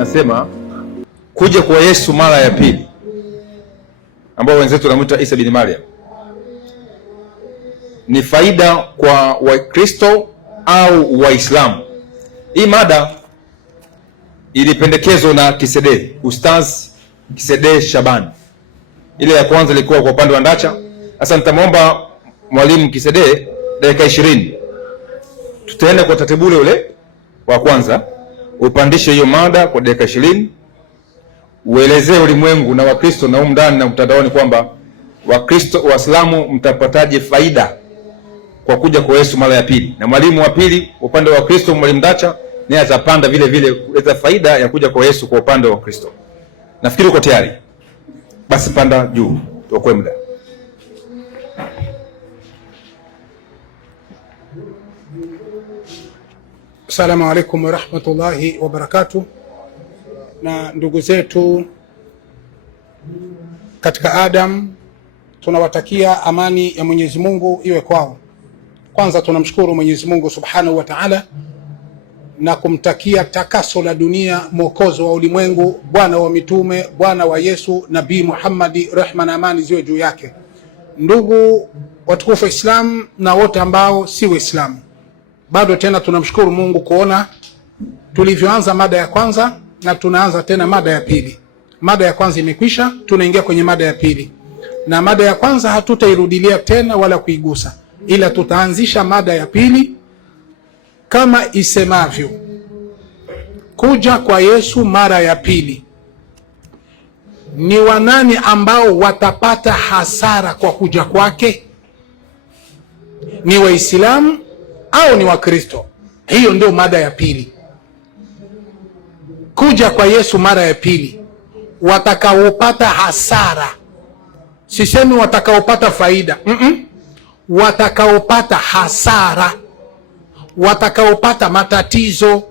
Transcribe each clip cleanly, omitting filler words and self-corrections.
inasema kuja kwa Yesu mara ya pili, ambao wenzetu wanamuita Isa bin Maryam, ni faida kwa Wakristo au Waislamu? Hii mada ilipendekezwa na Kisede, Ustaz Kisede Shabani. Ile ya kwanza ilikuwa kwa upande wa Ndacha. Sasa nitamwomba mwalimu Kisede dakika 20. Tutaenda kwa taratibu ule wa kwanza, upandishe hiyo mada kwa dakika 20, uelezee ulimwengu na Wakristo na ndani na mtandaoni kwamba Wakristo Waislamu mtapataje faida kwa kuja kwa Yesu mara ya pili. Na mwalimu wa pili upande wa Kristo, mwalimu Ndacha, naye atapanda vile vile kuleta faida ya kuja kwa Yesu kwa upande wa Kristo. Nafikiri uko tayari. Basi panda juu tuokoe muda. Assalamu alaikum warahmatullahi wabarakatuh. Na ndugu zetu katika Adam, tunawatakia amani ya Mwenyezi Mungu iwe kwao. Kwanza tunamshukuru Mwenyezi Mungu Subhanahu wa Ta'ala na kumtakia takaso la dunia, mwokozi wa ulimwengu, bwana wa mitume, bwana wa Yesu, Nabii Muhammad, rehma na amani ziwe juu yake. Ndugu watukufu Islam na wote ambao si Waislamu, bado tena tunamshukuru Mungu kuona tulivyoanza mada ya kwanza na tunaanza tena mada ya pili. Mada ya kwanza imekwisha, tunaingia kwenye mada ya pili, na mada ya kwanza hatutairudilia tena wala kuigusa, ila tutaanzisha mada ya pili kama isemavyo: kuja kwa Yesu mara ya pili. Ni wanani ambao watapata hasara kwa kuja kwake? Ni Waislamu au ni Wakristo? Hiyo ndio mada ya pili. Kuja kwa Yesu mara ya pili, watakaopata hasara, sisemi watakaopata faida, watakaopata hasara, watakaopata matatizo,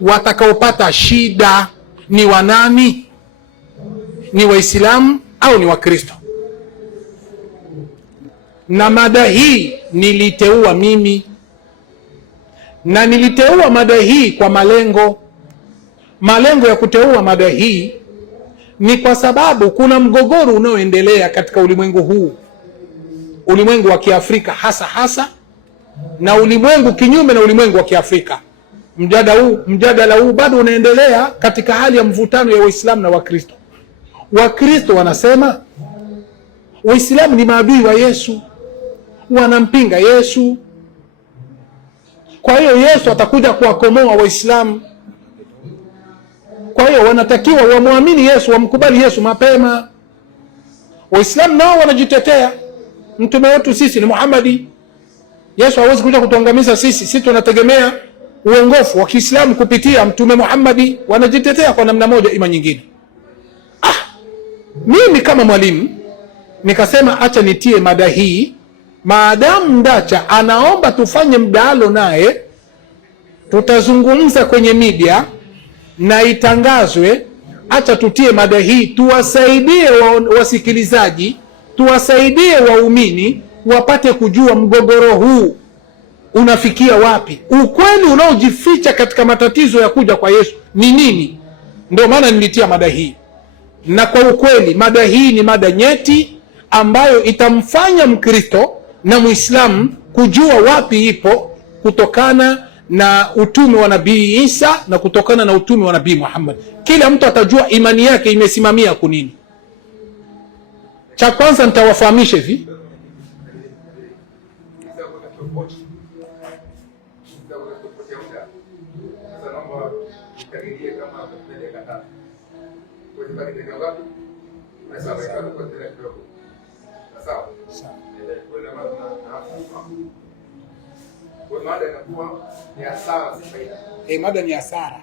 watakaopata shida ni wanani? Ni Waislamu au ni Wakristo? Na mada hii niliteua mimi, na niliteua mada hii kwa malengo ya kuteua mada hii ni kwa sababu kuna mgogoro unaoendelea katika ulimwengu huu, ulimwengu wa Kiafrika hasa na ulimwengu kinyume na ulimwengu wa Kiafrika. Mjadala huu bado unaendelea katika hali ya mvutano ya Waislamu na Wakristo. Wakristo wanasema Waislamu ni maadui wa Yesu, wanampinga Yesu, kwa hiyo Yesu atakuja kuwakomoa Waislamu. Kwa hiyo wanatakiwa wamwamini Yesu, wamkubali Yesu mapema. Waislamu nao wanajitetea, mtume wetu sisi ni Muhammadi. Yesu hawezi kuja kutuangamiza sisi tunategemea uongofu wa Kiislamu kupitia mtume Muhammadi. Wanajitetea kwa namna moja ima nyingine. Mimi kama mwalimu nikasema acha nitie mada hii, maadamu Ndacha anaomba tufanye mdahalo naye, tutazungumza kwenye media na itangazwe. Acha tutie mada hii, tuwasaidie wasikilizaji, tuwasaidie waumini wapate kujua mgogoro huu unafikia wapi, ukweli unaojificha katika matatizo ya kuja kwa Yesu ni nini. Ndio maana nilitia mada hii, na kwa ukweli mada hii ni mada nyeti ambayo itamfanya Mkristo na Muislamu kujua wapi ipo, kutokana na utume wa Nabii Isa na kutokana na utume wa Nabii Muhammad. Kila mtu atajua imani yake imesimamia kunini. Cha kwanza nitawafahamisha hivi, mada ni hasara.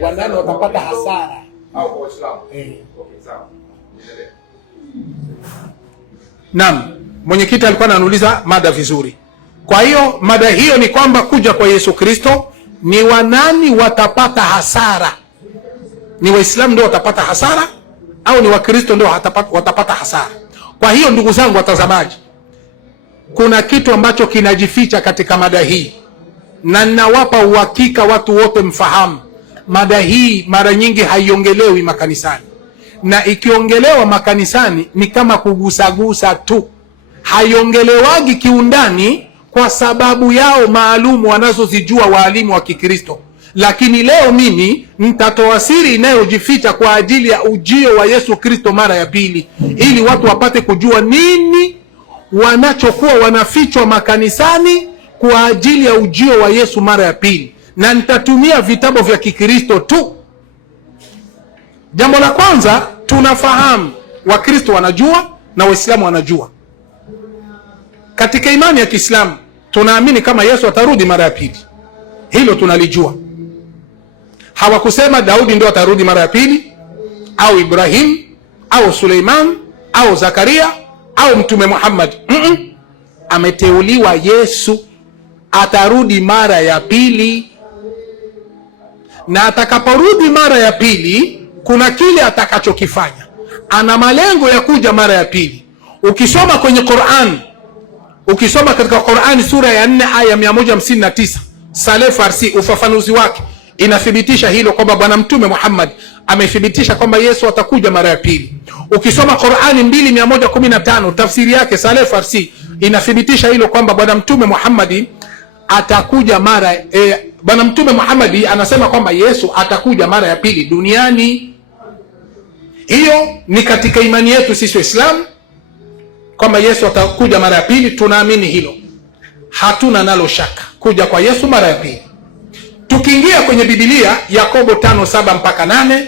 Wanani watapata hasara au kwa Waislamu? Naam, mwenyekiti alikuwa ananiuliza mada vizuri. Kwa hiyo mada hiyo ni kwamba kuja kwa Yesu Kristo, ni wanani watapata hasara? Ni Waislamu ndio watapata hasara au ni Wakristo ndio watapata hasara? Kwa hiyo ndugu zangu watazamaji, kuna kitu ambacho kinajificha katika mada hii. na ninawapa uhakika watu wote mfahamu, mada hii mara nyingi haiongelewi makanisani, na ikiongelewa makanisani ni kama kugusagusa tu, haiongelewagi kiundani kwa sababu yao maalumu wanazozijua waalimu wa Kikristo. Lakini leo mimi nitatoa siri inayojificha kwa ajili ya ujio wa Yesu Kristo mara ya pili, ili watu wapate kujua nini wanachokuwa wanafichwa makanisani kwa ajili ya ujio wa Yesu mara ya pili, na nitatumia vitabu vya Kikristo tu. Jambo la kwanza, tunafahamu Wakristo wanajua na Waislamu wanajua. Katika imani ya Kiislamu tunaamini kama Yesu atarudi mara ya pili, hilo tunalijua. Hawakusema Daudi ndio atarudi mara ya pili, au Ibrahim au Suleiman au Zakaria au Mtume Muhammad. Ameteuliwa Yesu, atarudi mara ya pili, na atakaporudi mara ya pili kuna kile atakachokifanya. Ana malengo ya kuja mara ya pili. Ukisoma kwenye Qur'an, ukisoma katika Qur'ani sura ya 4 aya 159, Saleh Farsi ufafanuzi wake inathibitisha hilo, kwamba Bwana Mtume Muhammad amethibitisha kwamba Yesu atakuja mara ya pili. Ukisoma Qur'ani 2115 tafsiri yake Saleh Farsi inathibitisha hilo, kwamba Bwana Mtume Muhammad atakuja mara Bwana Mtume Muhammad anasema kwamba Yesu atakuja mara ya pili duniani. Hiyo ni katika imani yetu sisi Waislamu, kwamba Yesu atakuja mara ya pili. Tunaamini hilo, hatuna nalo shaka kuja kwa Yesu mara ya pili. Tukiingia kwenye Biblia, Yakobo 5:7 mpaka 8,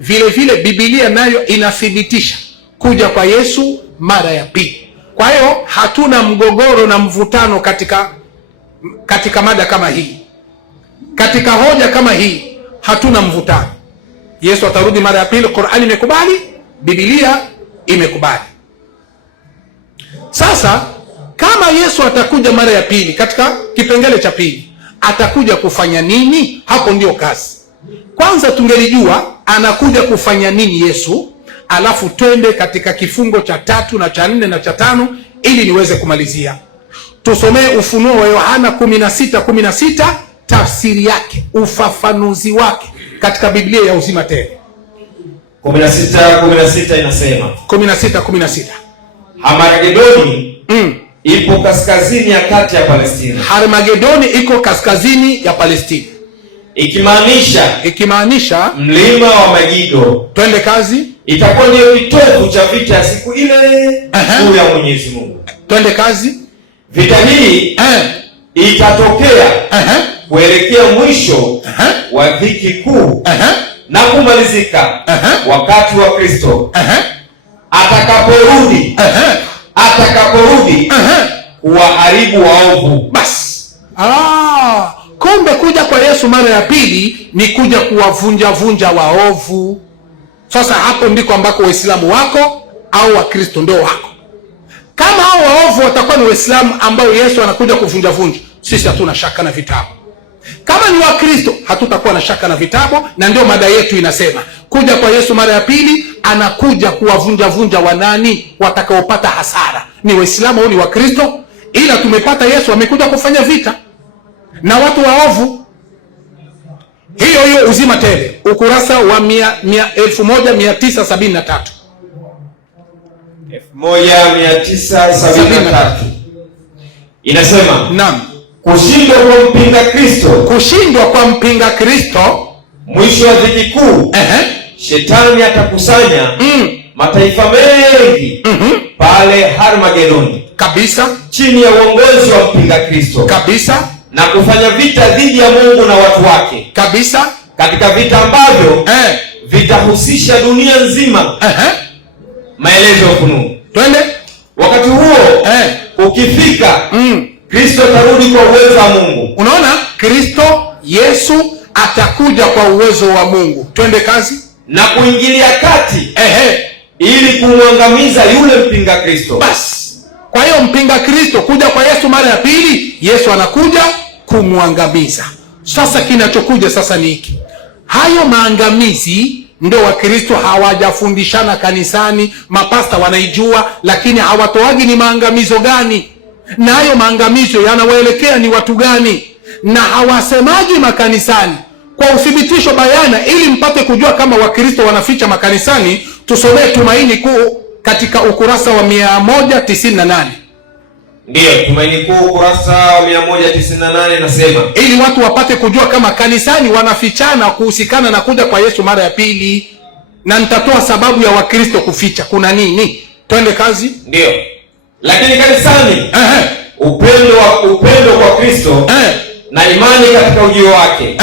vile vile Biblia nayo inathibitisha kuja kwa Yesu mara ya pili. Kwa hiyo hatuna mgogoro na mvutano katika mada kama hii, katika hoja kama hii hatuna mvutano. Yesu atarudi mara ya pili, Qur'ani imekubali, Biblia imekubali. Sasa kama Yesu atakuja mara ya pili, katika kipengele cha pili, atakuja kufanya nini? Hapo ndio kazi. Kwanza tungelijua anakuja kufanya nini Yesu, alafu twende katika kifungo cha 3 na cha 4 na cha 5 ili niweze kumalizia. Tusomee Ufunuo wa Yohana 16:16, tafsiri yake, ufafanuzi wake katika Biblia ya uzima tele. 16:16 inasema, 16:16, Harmagedoni ipo kaskazini ya kati ya Palestina. Harmagedoni iko kaskazini ya Palestina, ikimaanisha mlima wa Magido. Twende kazi. Itakuwa ndio kitovu cha vita ya siku ile kuu ya Mwenyezi Mungu. Twende kazi. Vita hii itatokea kuelekea mwisho wa dhiki kuu na kumalizika wakati wa Kristo atakaporudi kuwaharibu waovu. Basi kumbe kuja kwa Yesu mara ya pili ni kuja kuwavunja waovu. Sasa hapo ndiko ambako Waislamu wako au Wakristo ndio wako. Kama hao waovu watakuwa ni Waislamu ambao Yesu anakuja kuvunja, sisi hatuna shaka na vitabu. Kama ni Wakristo hatutakuwa na shaka na vitabu, na ndio mada yetu inasema kuja kwa Yesu mara ya pili, anakuja kuwavunja wanani? Watakaopata hasara ni Waislamu au ni Wakristo? Ila tumepata Yesu amekuja kufanya vita na watu waovu. Hiyo uzima tele, ukurasa wa 1973 1973 inasema, naam, kushindwa kwa mpinga Kristo, mwisho wa dhiki kuu, Shetani atakusanya mataifa mengi pale Harmagedoni kabisa, chini ya uongozi wa mpinga Kristo kabisa, na kufanya vita dhidi ya Mungu na watu wake kabisa, katika vita ambavyo vitahusisha dunia nzima. Maelezo ya Ufunuo. Twende. Wakati huo ukifika, Kristo atarudi kwa uwezo wa Mungu. Unaona, Kristo Yesu atakuja kwa uwezo wa Mungu. Twende kazi. Na kuingilia kati ili kumwangamiza yule mpinga Kristo. Basi, kwa hiyo mpinga Kristo kuja kwa Yesu mara ya pili, Yesu anakuja kumwangamiza. Sasa kinachokuja sasa ni hiki. Hayo maangamizi ndio Wakristo hawajafundishana kanisani, mapasta wanaijua, lakini hawatoagi ni maangamizo gani, na hayo maangamizo yanawaelekea ni watu gani, na hawasemaji makanisani kwa uthibitisho bayana, ili mpate kujua kama Wakristo wanaficha makanisani. Tusomee Tumaini Kuu katika ukurasa wa 198. Ndiyo, Tumaini Kuu ukurasa wa 198 nasema, ili watu wapate kujua kama kanisani wanafichana kuhusikana na kuja kwa Yesu mara ya pili, na nitatoa sababu ya Wakristo kuficha kuna nini. Twende kazi. Ndiyo, lakini kanisani upendo kwa Kristo na imani katika ujio wake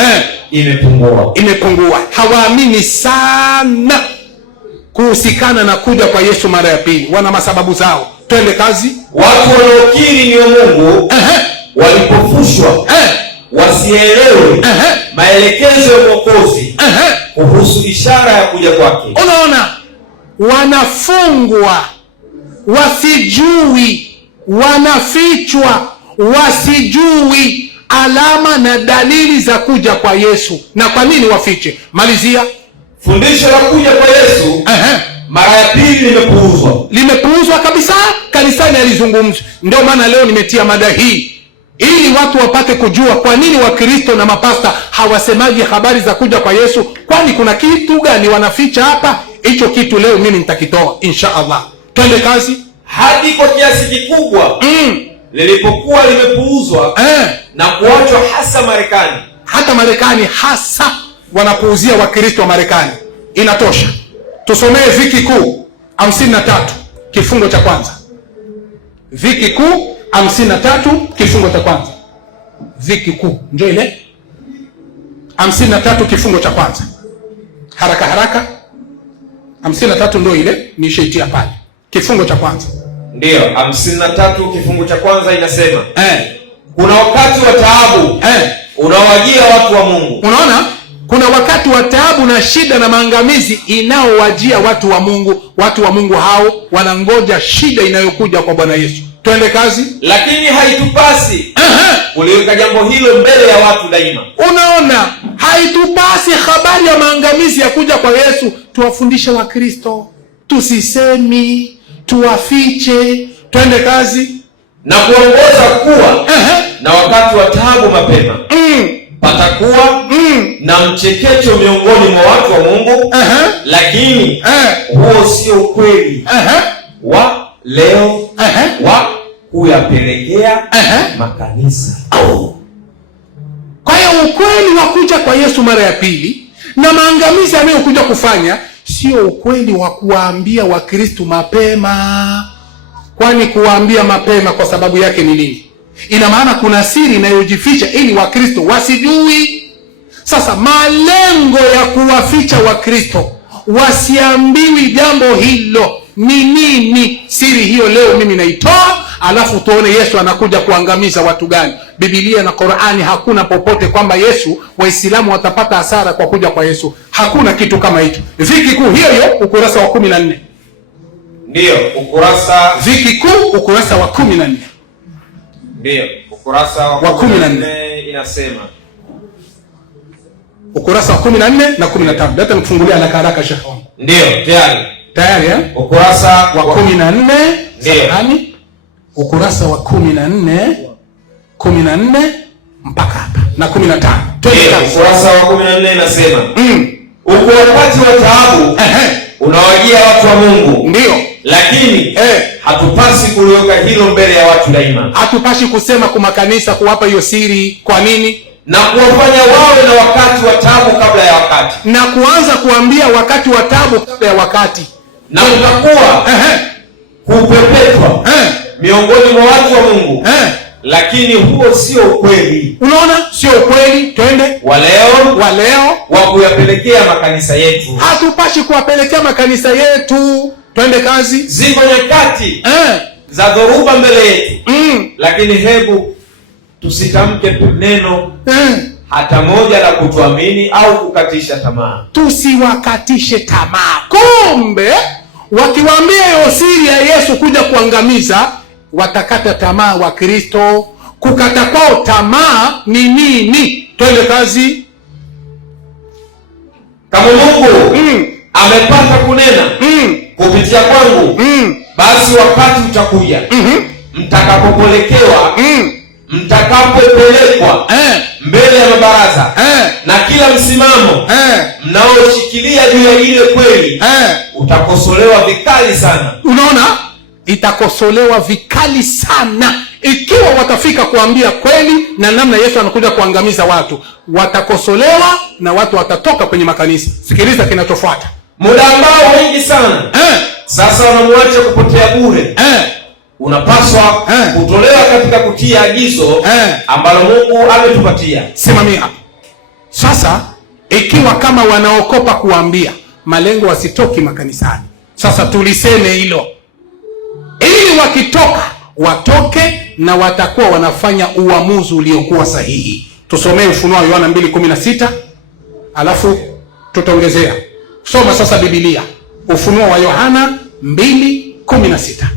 imepungua. Hawaamini sana kuhusikana na kuja kwa Yesu mara ya pili, wana masababu zao. Twende kazi. Watu wanaokiri ni wa Mungu walipofushwa wasielewe maelekezo ya Mwokozi kuhusu ishara ya kuja kwake. Unaona, wanafungwa wasijui, wanafichwa wasijui alama na dalili za kuja kwa Yesu. Na kwa nini wafiche? Malizia. Fundisho la kuja kwa Yesu mara ya pili limepuuzwa kabisa, kanisani alizungumzwa. Ndio maana leo nimetia mada hii ili watu wapate kujua kwa nini Wakristo na mapasta hawasemaji habari za kuja kwa Yesu. Kwani kuna kitu gani wanaficha hapa? Hicho kitu leo mimi nitakitoa insha Allah. Twende kazi. Hadi kwa kiasi kikubwa lilipokuwa limepuuzwa na kuachwa hasa Marekani. Hata Marekani hasa wanapuuzia Wakristo wa Marekani. Inatosha. Tusomee Viki Kuu 53 kifungo cha kwanza. Viki Kuu 53 kifungo cha kwanza. Viki Kuu ndio ile 53 kifungo cha kwanza. Haraka haraka. 53 ndio ile nishaitia pale. Kifungo cha kwanza. Ndiyo, 53 kifungo cha kwanza inasema kuna wakati wa taabu unawajia watu wa Mungu. Unaona? Kuna wakati wa taabu na shida na maangamizi inaowajia watu wa Mungu. Watu wa Mungu hao wanangoja shida inayokuja kwa Bwana Yesu. Twende kazi. Lakini haitupasi kuliweka jambo hilo mbele ya watu daima. Unaona, haitupasi habari ya maangamizi ya kuja kwa Yesu tuwafundishe Wakristo, tusisemi, tuwafiche. Twende kazi. Na kuongoza kuwa na wakati wa taabu mapema patakuwa na mchekecho miongoni mwa watu wa Mungu, lakini huo sio ukweli wa leo wa kuyapelekea makanisa. Kwa hiyo ukweli wa kuja kwa Yesu mara ya pili na maangamizi anayokuja kufanya sio ukweli wa kuwaambia Wakristo mapema. Kwani kuwaambia mapema kwa sababu yake ni nini? Ina maana kuna siri inayojificha ili Wakristo wasijui. Sasa malengo ya kuwaficha Wakristo wasiambiwi jambo hilo ni nini? Siri hiyo leo mimi naitoa, alafu tuone Yesu anakuja kuangamiza watu gani. Biblia na Qur'ani hakuna popote kwamba Yesu Waislamu watapata hasara kwa kuja kwa Yesu. Hakuna kitu kama hicho. Viki Kuu hiyo ukurasa wa 14. Ndiyo, ukurasa Viki Kuu ukurasa wa 14. Ndiyo, ukurasa wa 14 inasema. Ukurasa wa 14 na 15. Data nikufungulia haraka haraka Sheikh wangu. Ndiyo, tayari. Tayari Ukurasa wa 14. Samahani. Ukurasa wa 14 mpaka hapa na 15. Ukurasa wa 14 inasema. Uko wakati wa taabu unawajia watu wa Mungu. Ndiyo. Lakini hatupasi kuliweka hilo mbele ya watu daima. Hatupasi kusema kwa makanisa kuwapa hiyo siri. Kwa nini? Na kuwafanya wawe na wakati wa taabu kabla ya wakati. Na kuanza kuambia wakati wa taabu kabla ya wakati. Na utakuwa kupepetwa miongoni mwa watu wa Mungu. Lakini huo sio ukweli. Unaona? Sio ukweli. Twende. Wa leo wa kuyapelekea makanisa yetu. Hatupasi kuwapelekea makanisa yetu. Twende kazi. Ziko nyakati za dhoruba mbele yetu. Lakini hebu tusitamke neno hata moja la kutuamini au kukatisha tamaa. Tusiwakatishe tamaa. Kumbe wakiwaambia hiyo siri ya Yesu kuja kuangamiza, watakata tamaa wa Kristo. Kukata kwao tamaa ni nini? Twende kazi. Kama Mungu amepata kunena kupitia kwangu, basi wakati utakuja mtakapopelekewa mtakapopelekwa mbele ya mabaraza na kila msimamo mnaoshikilia juu ya ile kweli utakosolewa vikali sana. Unaona, itakosolewa vikali sana ikiwa watafika kuambia kweli na namna Yesu anakuja kuangamiza watu. Watakosolewa na watu watatoka kwenye makanisa. Sikiliza kinachofuata. Muda ambao wengi sana sasa wanamwacha kupotea bure unapaswa kutolewa katika kutia agizo ambalo Mungu ametupatia. Simamia hapo. Sasa ikiwa kama wanaokopa kuambia, malengo wasitoki makanisani. Sasa tuliseme hilo, ili wakitoka watoke na watakuwa wanafanya uamuzi uliokuwa sahihi. Tusomee Ufunuo wa Yohana 2:16 alafu tutaongezea. Soma sasa Biblia. Ufunuo wa Yohana 2:16.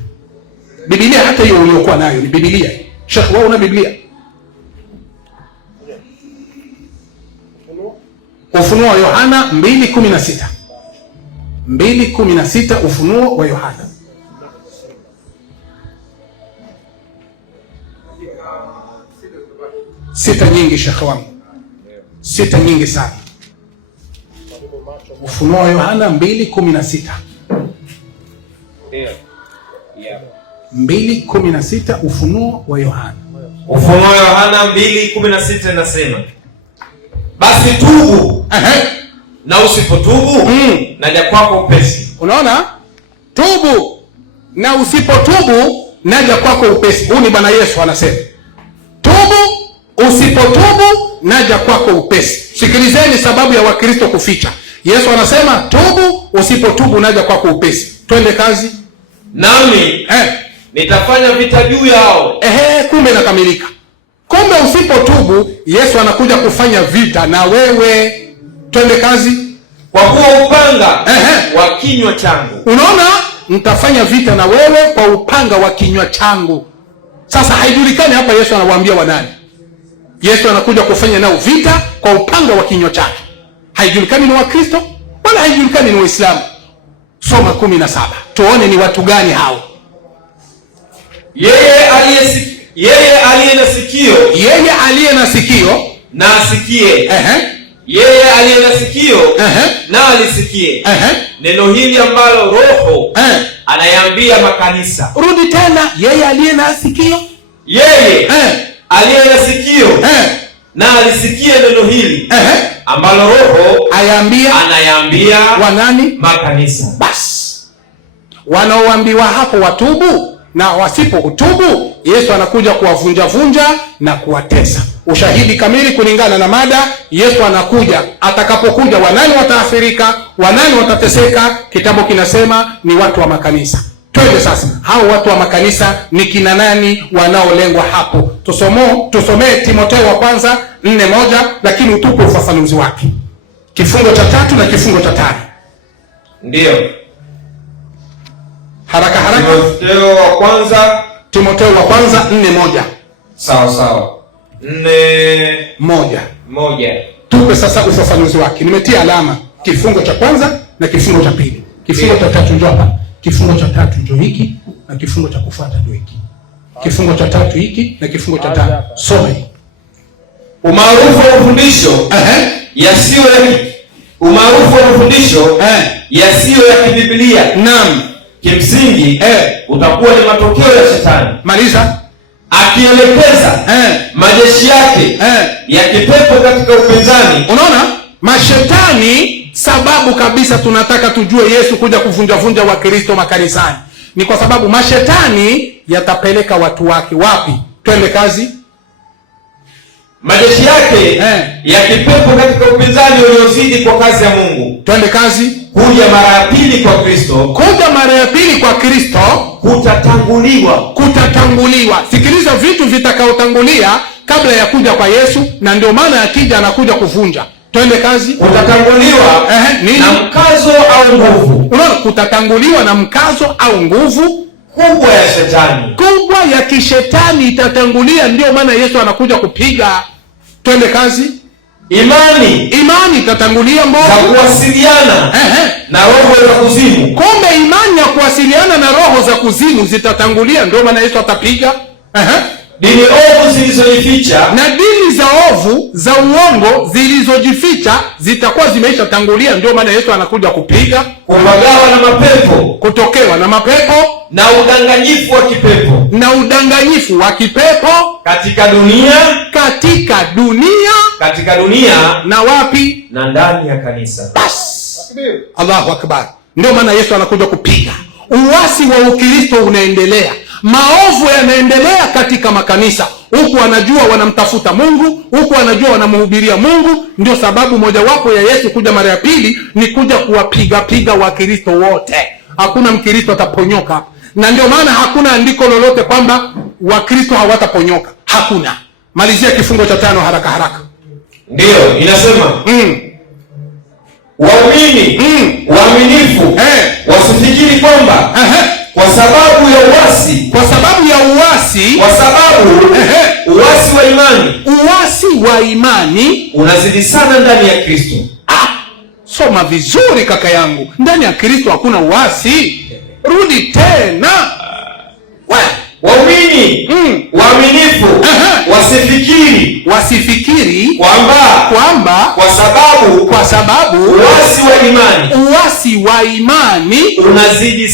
Biblia hata hiyo uliokuwa nayo ni Biblia. Sheikh, wewe una Biblia? Ufunuo wa Yohana 2:16. 2:16 Ufunuo wa Yohana. Sita nyingi Sheikh wangu. Sita nyingi sana. Ufunuo wa Yohana 2:16. 2:16 Ufunuo wa Yohana. Ufunuo wa Yohana 2:16 inasema, basi tubu na usipotubu naja kwako upesi. Unaona? Tubu na usipotubu naja kwako upesi. Huyu ni Bwana Yesu anasema. Tubu, usipotubu naja kwako upesi. Sikilizeni sababu ya Wakristo kuficha. Yesu anasema tubu, usipotubu naja kwako upesi. Twende kazi. Nami nitafanya vita juu yao. Kumbe inakamilika. Kumbe usipotubu Yesu anakuja kufanya vita na wewe. Twende kazi. Kwa kuwa upanga wa kinywa changu. Unaona, nitafanya vita na wewe kwa upanga wa kinywa changu. Sasa haijulikani hapa Yesu anawaambia wanani. Yesu anakuja kufanya nao vita kwa upanga wa kinywa chake. Haijulikani ni Wakristo wala haijulikani ni Waislamu. Soma 17. Tuone ni watu gani hao. Yeye aliye na sikio na asikie. Yeye aliye na sikio na alisikie neno hili ambalo Roho anayaambia makanisa. Rudi tena. Yeye aliye na sikio, yeye aliye na sikio na alisikie neno hili ambalo Roho anayaambia wanani? Makanisa. Basi wanaoambiwa hapo watubu na wasipo utubu, Yesu anakuja kuwavunja na kuwatesa. Ushahidi kamili kulingana na mada. Yesu anakuja, atakapokuja wanani wataathirika, wanani watateseka? Kitabu kinasema ni watu wa makanisa. Twende sasa, hao watu wa makanisa ni kina nani wanaolengwa hapo? Tusomee Timotheo wa kwanza 4:1, lakini utupe ufafanuzi wake. Kifungo cha 3 na kifungo cha 5. Ndio. Haraka. Timotheo wa kwanza 4:1. Sawa. 4:1. Tupe sasa ufafanuzi wake. Nimetia alama kifungo cha kwanza na kifungo cha pili. Kifungo cha 3 njoo hapa. Kifungo cha 3 njoo hiki na kifungo cha kufuata njoo hiki. Kifungo cha 3 hiki na kifungo cha 5. Soma hii. Umaarufu wa mafundisho yasiyo ya kibiblia. Naam. Kimsingi utakuwa ni matokeo ya Shetani. Maliza. Akielekeza majeshi yake ya kipepo katika upinzani. Unaona? Mashetani, sababu kabisa tunataka tujue Yesu kuja kuvunja Wakristo makanisani ni kwa sababu mashetani yatapeleka watu wake wapi? Twende kazi. Majeshi yake ya kipepo katika upinzani uliozidi kwa kazi ya Mungu. Twende kazi. Kuja mara ya pili kwa Kristo kutatanguliwa. Sikiliza vitu vitakaotangulia kabla ya kuja kwa Yesu, na ndio maana akija anakuja kuvunja. Twende kazi. Kutatanguliwa na mkazo au nguvu. Unaona, kutatanguliwa na mkazo au nguvu kubwa ya Shetani. Kubwa ya kishetani itatangulia, ndio maana Yesu anakuja kupiga. Twende kazi. Imani itatangulia mbovu za kuwasiliana na roho za kuzimu. Kumbe imani ya kuwasiliana na roho za kuzimu zitatangulia, ndio maana Yesu atapiga. dini ovu zilizojificha, na dini za ovu za uongo zilizojificha zitakuwa zimeisha tangulia. Ndio maana Yesu anakuja kupiga, kupagawa na mapepo, kutokewa na mapepo na udanganyifu wa kipepo, katika dunia na wapi? Na ndani ya kanisa. Bas, Allahu Akbar. Ndio maana Yesu anakuja kupiga. Uasi wa Ukristo unaendelea, maovu yanaendelea katika makanisa, huku wanajua wanamtafuta Mungu, huku wanajua wanamhubiria Mungu. Ndio sababu mojawapo ya Yesu kuja mara ya pili ni kuja kuwapiga Wakristo wote. Hakuna Mkristo ataponyoka, na ndio maana hakuna andiko lolote kwamba Wakristo hawataponyoka. Hakuna. Malizia kifungo cha 5 haraka. Ndio inasema waumini waaminifu wasifikiri kwamba kwa sababu uasi wa imani unazidi sana ndani ya Kristo. Soma vizuri kaka yangu, ndani ya Kristo hakuna uasi. Rudi tena. Waumini waaminifu wasifikiri kwamba kwa sababu uasi wa imani unazidi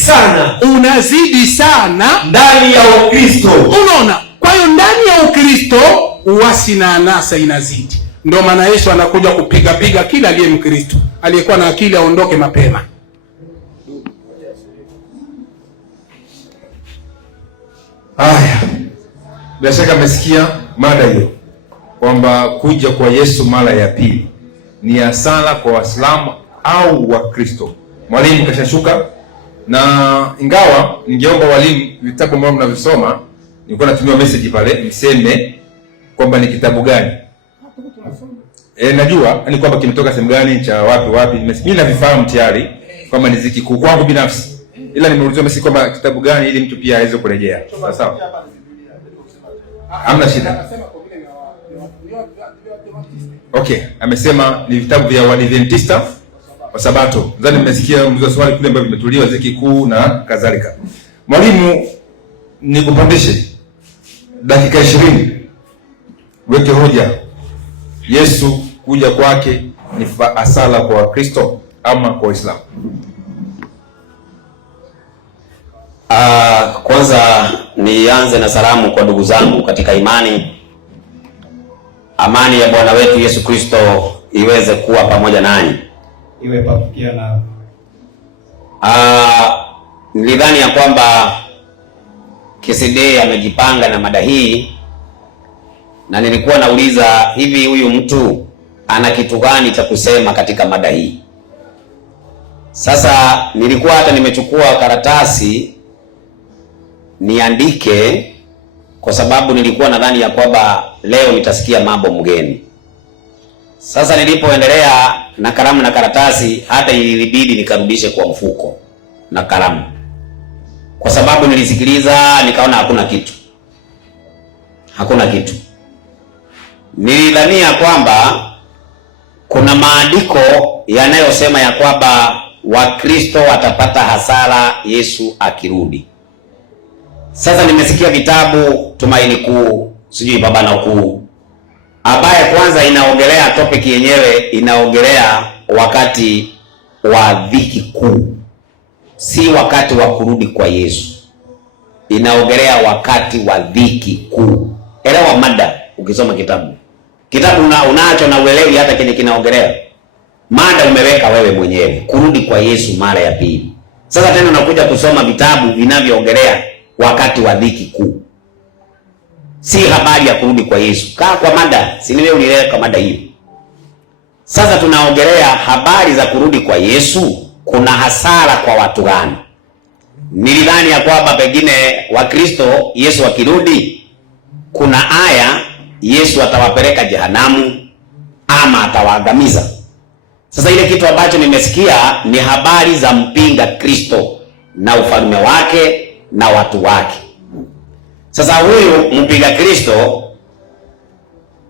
sana ndani ya Ukristo. Unaona? Kwa hiyo ndani ya Ukristo uasi na anasa inazidi. Ndio maana Yesu anakuja kupiga kila aliye Mkristo. Aliyekuwa na akili aondoke mapema. Haya, bila shaka amesikia mada hiyo kwamba kuja kwa Yesu mara ya pili ni hasara kwa Waislamu au Wakristo. Mwalimu kashashuka, na ingawa ningeomba walimu vitabu ambavyo mnavisoma, nilikuwa natumia message pale mseme kwamba ni kitabu gani. Najua ni kwamba kimetoka sehemu gani, cha wapi. Mimi navifahamu tayari kwamba ni Ziki Kuu kwangu binafsi, ila nimeulizwa message kwamba kitabu gani ili mtu pia aweze kurejea. Sawa? Hamna shida. Okay, amesema ni vitabu vya Waadventista wa Sabato. Nadhani mmesikia mlizo swali kule ambavyo vimetuliwa Ziki Kuu na kadhalika. Mwalimu, nikupandishe dakika 20. Weke hoja. Yesu kuja kwake ni hasara kwa Wakristo ama kwa Waislamu? Kwanza nianze na salamu kwa ndugu zangu katika imani. Amani ya Bwana wetu Yesu Kristo iweze kuwa pamoja nanyi. Iwe pamoja na. Nilidhani ya kwamba KCD amejipanga na mada hii, na nilikuwa nauliza hivi, huyu mtu ana kitu gani cha kusema katika mada hii? Sasa nilikuwa hata nimechukua karatasi niandike, kwa sababu nilikuwa nadhani ya kwamba leo nitasikia mambo mgeni. Sasa nilipoendelea na kalamu na karatasi, hata ilibidi nikarudishe kwa mfuko na kalamu, kwa sababu nilisikiliza nikaona hakuna kitu. Nilidhania kwamba kuna maandiko yanayosema ya kwamba Wakristo watapata hasara Yesu akirudi. Sasa nimesikia vitabu Tumaini Kuu, sijui Baba na Ukuu, ambaye kwanza inaongelea topic yenyewe, inaongelea wakati wa dhiki kuu, si wakati wa kurudi kwa Yesu. Inaongelea wakati wa dhiki kuu. Elewa mada. Ukisoma kitabu unacho na uelewi hata kile kinaongelea. Mada umeweka wewe mwenyewe, kurudi kwa Yesu mara ya pili. Sasa tena unakuja kusoma vitabu vinavyoongelea wakati wa dhiki kuu, si habari ya kurudi kwa Yesu. Kaa kwa mada, si wewe unieleweka mada hiyo. Sasa tunaongelea habari za kurudi kwa Yesu. Kuna hasara kwa watu gani? Nilidhani ya kwamba pengine Wakristo Yesu akirudi kuna aya Yesu atawapeleka jehanamu ama atawaangamiza. Sasa ile kitu ambacho nimesikia ni habari za mpinga Kristo na ufalme wake na watu wake. Sasa huyu mpinga Kristo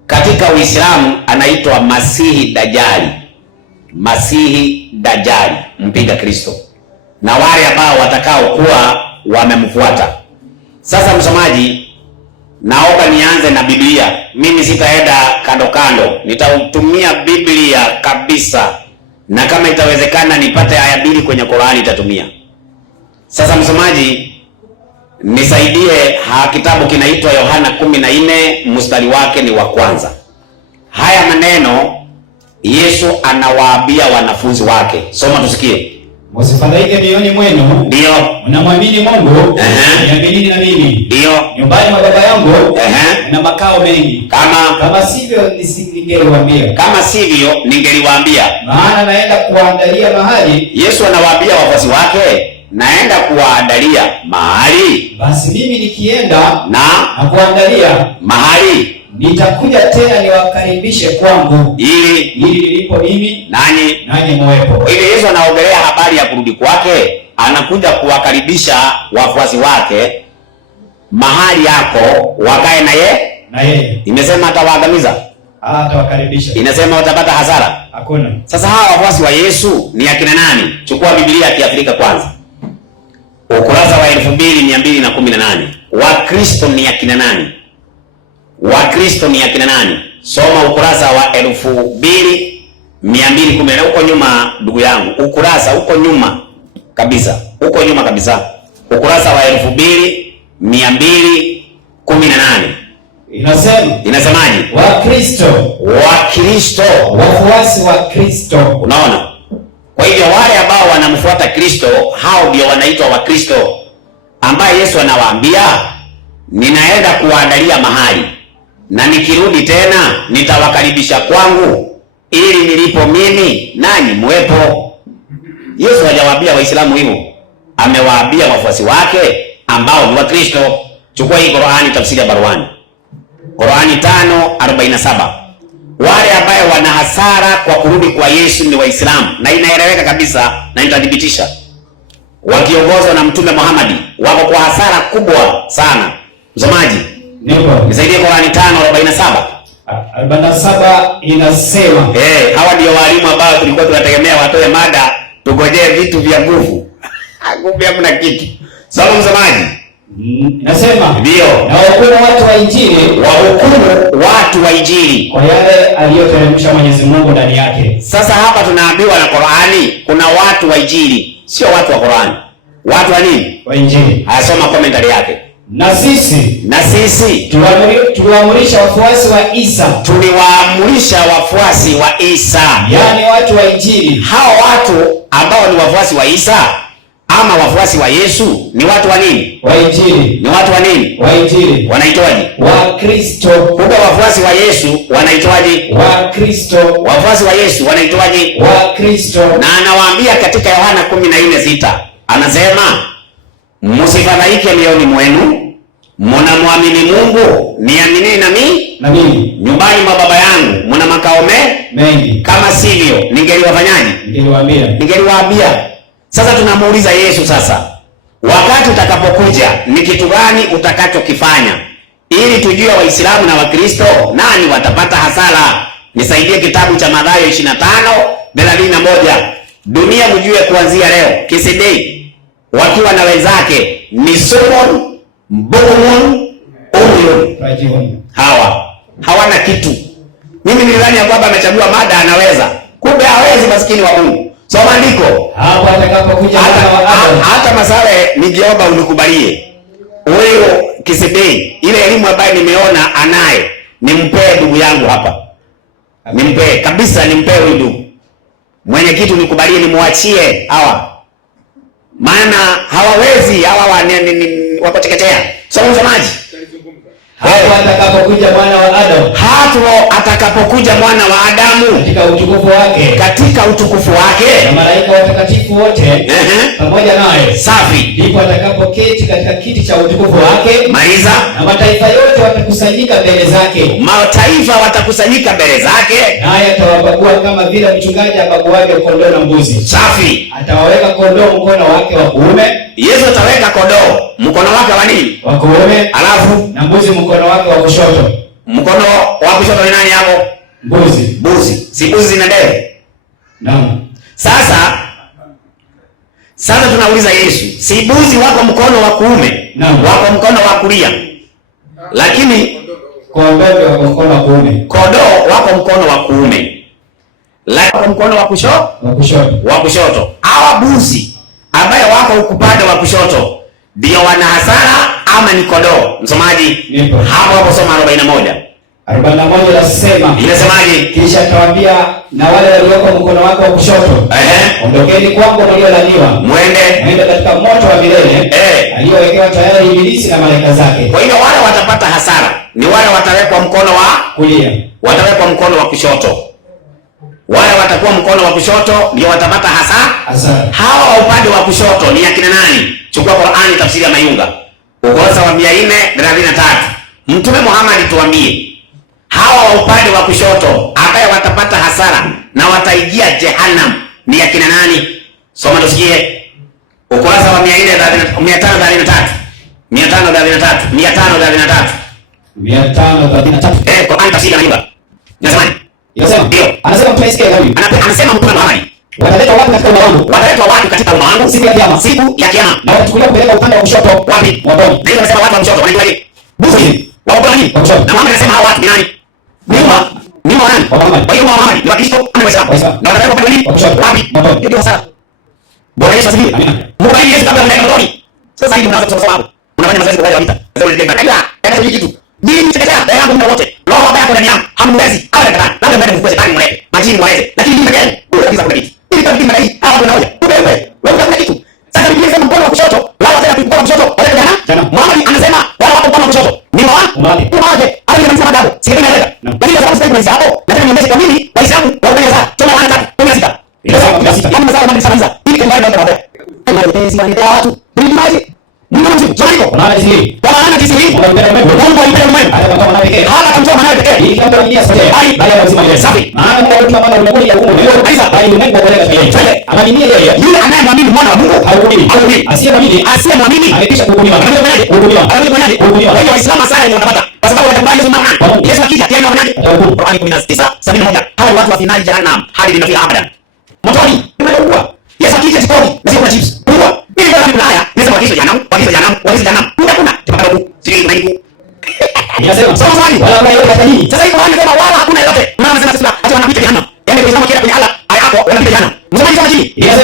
katika Uislamu anaitwa Masihi Dajjali, mpinga Kristo, na wale ambao watakao kuwa wamemfuata. Sasa msomaji, naomba nianze na Biblia. Mimi sitaenda kando kando, nitatumia Biblia kabisa, na kama itawezekana nipate aya 2 kwenye Qur'ani itatumia. Sasa msomaji, nisaidie, kitabu kinaitwa Yohana 14 mstari wake ni wa kwanza. Haya maneno Yesu anawaambia wanafunzi wake, soma tusikie. Msifadhaike mioyoni mwenu. Ndio. Mnamwamini Mungu, niaminini na mimi. Ndio. Nyumbani mwa Baba yangu na makao mengi. Kama sivyo nisingeliwaambia. Kama sivyo ningeliwaambia. Maana naenda kuandalia mahali. Yesu anawaambia wafuasi wake, naenda kuwaandalia mahali. Basi mimi nikienda na kuandalia mahali, nitakuja tena niwakaribishe kwangu, ili nilipo mimi nanyi mwepo. Ili Yesu anaongelea habari ya kurudi kwake, anakuja kuwakaribisha wafuasi wake mahali yako wakae na yeye. Imesema atawaangamiza? Atawakaribisha. Inasema watapata hasara? Hakuna. Sasa hawa wafuasi wa Yesu ni akina nani? Chukua Biblia ya Kiafrika kwanza, ukurasa wa 2218. Wakristo ni akina nani? Wakristo ni akina nani? Soma ukurasa wa 2210 huko nyuma, ndugu yangu, ukurasa huko nyuma kabisa, huko nyuma kabisa, ukurasa wa 2218. Inasemaje? Wakristo, wafuasi wa Kristo. Unaona? Kwa hivyo wale ambao wanamfuata Kristo, hao ndio wanaitwa Wakristo, ambaye Yesu anawaambia, ninaenda kuwaandalia mahali, na nikirudi tena nitawakaribisha kwangu, ili nilipo mimi nanyi mwepo. Yesu hajawaambia Waislamu hivyo, amewaambia wafuasi wake ambao ni Wakristo. Chukua hii Qur'ani, tafsiri ya Barwani, Qur'ani 5:47. Wale ambao wana hasara kwa kurudi kwa Yesu ni Waislamu, na inaeleweka kabisa na nitathibitisha. Wakiongozwa na Mtume Muhammad wako kwa hasara kubwa sana. Msomaji, nisaidie Qur'ani 5:47. 47 inasema, hawa ndio walimu ambao tulikuwa tunategemea watoe mada, tugojee vitu vya nguvu. Nguvu hamna kitu. Soma msomaji. Nasema, ndio, na wahukumu watu wa Injili, wahukumu watu wa Injili kwa yale aliyoteremsha Mwenyezi Mungu ndani yake. Sasa hapa tunaambiwa na Qur'ani kuna watu wa Injili, sio watu wa Qur'ani. Watu wa nini? Wa Injili. Asoma commentary yake. Na sisi tuliwaamurisha wafuasi wa Isa. Tuliwaamurisha wafuasi wa Isa, yaani watu wa Injili. Hao watu ambao ni wafuasi wa Isa ama wafuasi wa Yesu ni watu wa nini? Wa Injili. Ni watu wa nini? Wa Injili. Wanaitwaje? Wa Kristo. Kumbe wafuasi wa Yesu wanaitwaje? Wa Kristo. Wafuasi wa Yesu wanaitwaje? Wa Kristo. Na anawaambia katika Yohana 14:6, anasema, msifadhaike mioyoni mwenu, mnamwamini Mungu, niaminini na mimi. Nyumbani mwa Baba yangu mna makao mengi. Kama sivyo ningeliwafanyaje? Ningeliwaambia. Sasa tunamuuliza Yesu, sasa wakati utakapokuja ni kitu gani utakachokifanya, ili tujue Waislamu na Wakristo nani watapata hasara? Nisaidie kitabu cha Mathayo 25:31. Dunia mjue kuanzia leo Kisidei wakiwa na wenzake ni Solomon, Bogomun, Omiyun. Hawana kitu. Mimi nilidhani ya kwamba amechagua mada anaweza, kumbe hawezi, maskini wa Mungu. Soma andiko. Hapo atakapokuja hata Masale ningeomba unikubalie. Wewe Kisidei, ile elimu ambayo nimeona anaye, nimpee ndugu yangu hapa. Nimpee kabisa, nimpee huyu ndugu. Mwenyekiti unikubalie nimwachie hawa. Maana hawawezi hawa wako teketea. Soma msomaji. Hapo atakapokuja mwana wa Adamu. Hapo atakapokuja mwana wa Adamu katika utukufu wake na malaika watakatifu wote pamoja naye. Safi. Ndipo atakapoketi katika kiti cha utukufu wake. Maliza. Na mataifa yote watakusanyika mbele zake. Mataifa watakusanyika mbele zake. Naye atawabagua kama vile mchungaji abaguavyo kondoo na mbuzi. Safi. Atawaweka kondoo mkono wake wa kuume. Yesu ataweka kondoo mkono wake wa nini? Wa kuume. Alafu na mbuzi mkono wake wa kushoto. Mkono wa kushoto ni nani hapo? Mbuzi. Si mbuzi zina ndevu? Naam. Sasa tunauliza Yesu, si mbuzi wako mkono wa kuume, wako mkono wa kulia? lakini kondoo wako mkono wa kuume. Kondoo wako mkono wa kuume, lakini wako mkono wa kushoto. Hawa mbuzi ambaye wako upande wa kushoto ndio wana hasara ama ni kondoo? Msomaji, hapo soma 41. 41 nasema. Inasemaje? Kisha atawaambia na wale walioko mkono wako wa kushoto, ondokeni kwangu mliolaniwa, mwende katika moto wa milele aliowekewa tayari ibilisi na malaika zake. Kwa hiyo wale watapata hasara ni wale watawekwa mkono wa kulia, watawekwa mkono wa kushoto. Wale watakuwa mkono wa kushoto ndio watapata hasara. Hawa wa upande wa kushoto ni akina nani? Chukua Qur'ani tafsiri ya Mayunga ukurasa wa 433. Mtume Muhammad tuambie hawa wa upande wa kushoto ambaye watapata hasara na wataingia jehannam ni akina nani? Soma tusikie. Ukurasa wa 533. Qur'ani tafsiri ya Mayunga. Nasemaje? Anasema mtume huyu. Anasema Mtume Muhammad, wataleta watu katika umma wangu siku ya kiyama na watachukuliwa kupeleka upande wa kushoto. Wapi? Motoni. Na hiyo anasema watu wa kushoto wanaitwaje? Buzi. Wao kwa nini? Na Muhammad anasema hawa watu ni nani? Ni nani? Kwa hiyo Muhammad ni Wakristo ama Waislamu? Na wataleta upande wa nini? Wapi? Motoni. Ndio sasa. Bwana Yesu asifiwe. Amina. Mungu Yesu kabla ya motoni. Sasa hivi unaanza kusoma sababu. Unafanya mazoezi kwa vita. Sasa unajenga kaida hii kitu. Dini teketea yangu muda wote. Roho baba yako ndani yangu. Hamwezi. Labda mbele mkubwa shetani mlete. Majini mwalete. Lakini mimi gani? Bure kabisa kuna kitu. Ili kama kitu hii hapo tunaoja. Wewe kuna kitu. Sasa Biblia inasema mkono wa kushoto, lao tena mkono wa kushoto, wale jana. Muhammad anasema wale wako mkono wa kushoto. Ni mmoja. Hapo ni msema dabo. Sikiliza naeleza. Lakini kwa sababu sasa hapo, nataka nionyeshe kwa nini Waislamu waupenda sana. Tuna wana tatu, 16. Kama mzao kama sana. Ili kama ndio ndio. Kama ndio tezi wanaita watu. Ni maji. Mungu mzuri. Unaona hizi. Kwa maana hizi hii. Mungu anipenda mwenyewe. Hata kama mwanamke. Hata kama mwanamke. Hii kama dunia sasa. Hai, baada ya uzima safi. Maana Mungu wetu ambaye ulimwengu ya huko. Aisa, bali ulimwengu kupeleka kile. Amani yeye. Yule anayemwamini mwana wa Mungu haukubali. Asiyemwamini amekwisha kuhukumiwa. Kwa hiyo Waislamu sasa ndio wanapata. Kwa sababu wanakubali Mungu. Yesu akija tena wanaje? Qur'ani 19:71. Hao watu wa finali jahannam hadi binafsi abadan. Motoni. Umeua. Yesu akija siponi. Na sio chips. Umeua. Mimi kwa sababu haya, nasema wakizo jahannam. Kuna sisi tunaiku. Ninasema sawa sawa wala kuna yote katika nini? Sasa hivi wanasema wala hakuna yote. Maana wanasema sasa hata wanapita jahannam. Yaani kwa sababu kila kwenye Allah hapo wanapita jahannam. Msomaji kama chini. Ninasema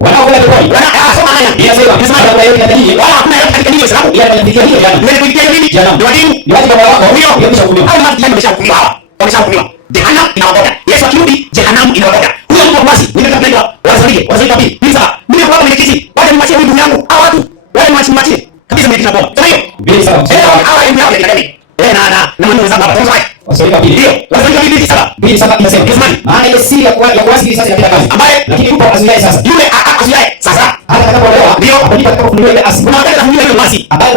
wanaokwenda peponi. Soma haya. Ninasema wala kuna yote katika nini? Wala hakuna yote katika nini sababu ya kufikia hiyo jahannam. Ndio kufikia nini? Jahannam. Ndio dini. Ni wajibu wako. Huyo umeshahukumiwa. Au watu wameshahukumiwa hawa. Wameshahukumiwa. Jahannam inawagoja. Yesu akirudi jahannam inawagoja. Huyo mtu basi nimekapenda wasalie. Wasalie pia. Mimi sasa mimi kwa mwenyekiti. Wacha nimwachie huyu ndugu yangu. Hawa watu wale mwachie kabisa mimi tunapoma. Sasa hiyo. Bili sawa. Hawa ni yao ya kidini. Na mimi naweza hapa. Sasa wasaidia pili. Ndio. Wasaidia pili sasa. Bili sasa inasema. Maana ile siri ya kuwasili sasa inafanya kazi. Ambaye lakini yupo azuiaye sasa. Yule azuiaye sasa. Hata atakapolewa ndio ndipo atakapofunguliwa ile asili. Kuna wakati atafunguliwa ile mwasi. Ambaye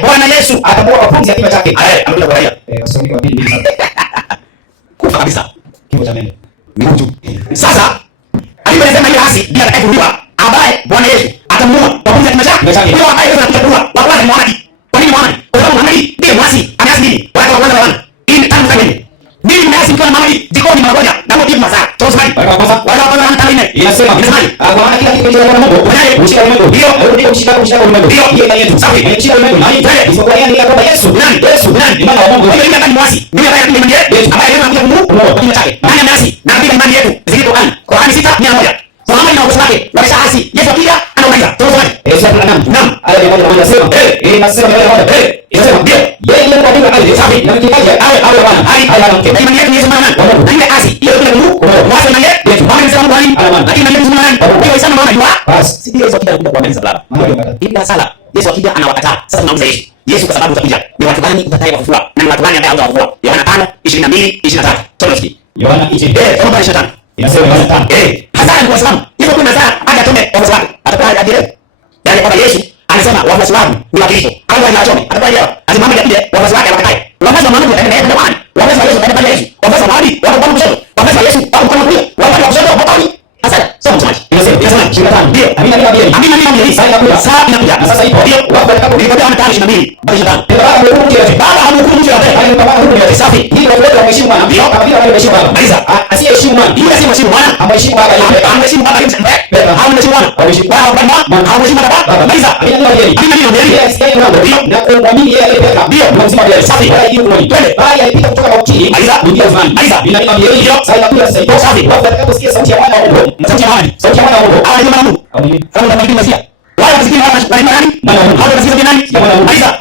Bwana Yesu atakuwa pumzi ya kinywa chake. Amekuja kwa raia. Wasaidia pili sasa. Kufa kabisa. Kifo cha meno. Mmoja. Sasa alipesema ile asili ndio atakayefunguliwa ambaye Bwana Yesu atamuua kwa pumzi ya kinywa chake. Huyo ambaye Yesu atakuwa wa kwanza ni Muhammad. Kwa nini Muhammad? Kwa sababu Muhammad ndiye mwasi, ameasi dini. Watu wa kwanza wana. Hii ni tangu zamani. Dini imeasi kwa Muhammad, jikoni magonja, na ndio ndipo mazaa. Tofauti. Watu wa kwanza wana tarehe 4. Inasema kwa maana kila kitu kilicho na Mungu, unaye ushika ulimwengu. Ndio kushika ulimwengu. Ndio hiyo ni yetu. Safi. Kushika ulimwengu. Nani? Isipokuwa yeye ndiye kwa Yesu. Nani? Ni mwana wa Mungu. Ndio yeye ni mwasi. Ndio yeye ni mwenye Yesu. Ambaye yeye anakuja Mungu kwa kinywa chake. Nani ameasi? Na bila imani yetu. Zilizo Qur'an. Qur'an 6:100. Muhammad na watu wake wameshaasi. Yesu akija anauliza. Tofauti. Yesu anasema aya ya moja anasema inasema inasema ndio yeye ndiye kwa dinga kazi safi na mtikaje awe bwana haya mke na imani yetu Yesu maana na ile asi ile ile Mungu mwazo na yeye Yesu maana sema bwana lakini na Yesu maana kwa sana maana jua basi si Yesu akija kuja kwa mbele za baba ila sala Yesu akija anawakataa sasa tunauliza Yesu kwa sababu utakuja ni watu gani utakaye kufufua na ni watu gani ambao hawatafufua Yohana 5:22-23 tunasikia Yohana 5:23 inasema Yohana 5 hasa ni kwa sababu Yesu kuna saa hata tume kwa sababu atakaa ajire yani kwa Yesu anasema wafuasi wangu ni Wakristo. Kama wanachome, atakwambia asimame kile wafuasi wake wakakae. Wafuasi wa Mungu wataenda kwa nani? Wafuasi wa Yesu wataenda kwa Yesu. Wafuasi wa Mungu wako kwa kushoto. Wafuasi wa Yesu wako kwa kulia. Wafuasi wa kushoto wako kwa kulia. Asante. Soma msomaji. Inasema 25. Ndio. Amina bila. Sasa inakuja. Na sasa ipo. Ndio. Wako katika Biblia 5:22. 25. Baba hukumu yote. Baba hukumu yote. ni safi. Hili watu wote wamheshimu Bwana. Ndio kama vile wanavyomheshimu Baba. Maliza. Asiyeheshimu Bwana. Yule asiyeheshimu Bwana, amheshimu Baba yeye. Amheshimu Baba yeye. Hao ni Bwana. Amheshimu Bwana. Amheshimu Baba. Maliza. Amina ndio yeye. Amina ndio yeye. Yes, yeye ndio. Na kuamini yeye aliyepeka. Ndio. Na uzima wa safi. Wala hiyo kumwoni. Twende. Bali alipita kutoka mautini. Maliza. Ndio uzima. Maliza. Bila ndio yeye. Sasa kula sasa. Safi. Watakaposikia sauti ya Bwana wa Mungu. Sauti ya Bwana. Sauti ya Bwana wa Mungu. Ni Mungu. Amina. Kama ndio masia. Wale wasikia nani? Hao wasikia nani? Maliza.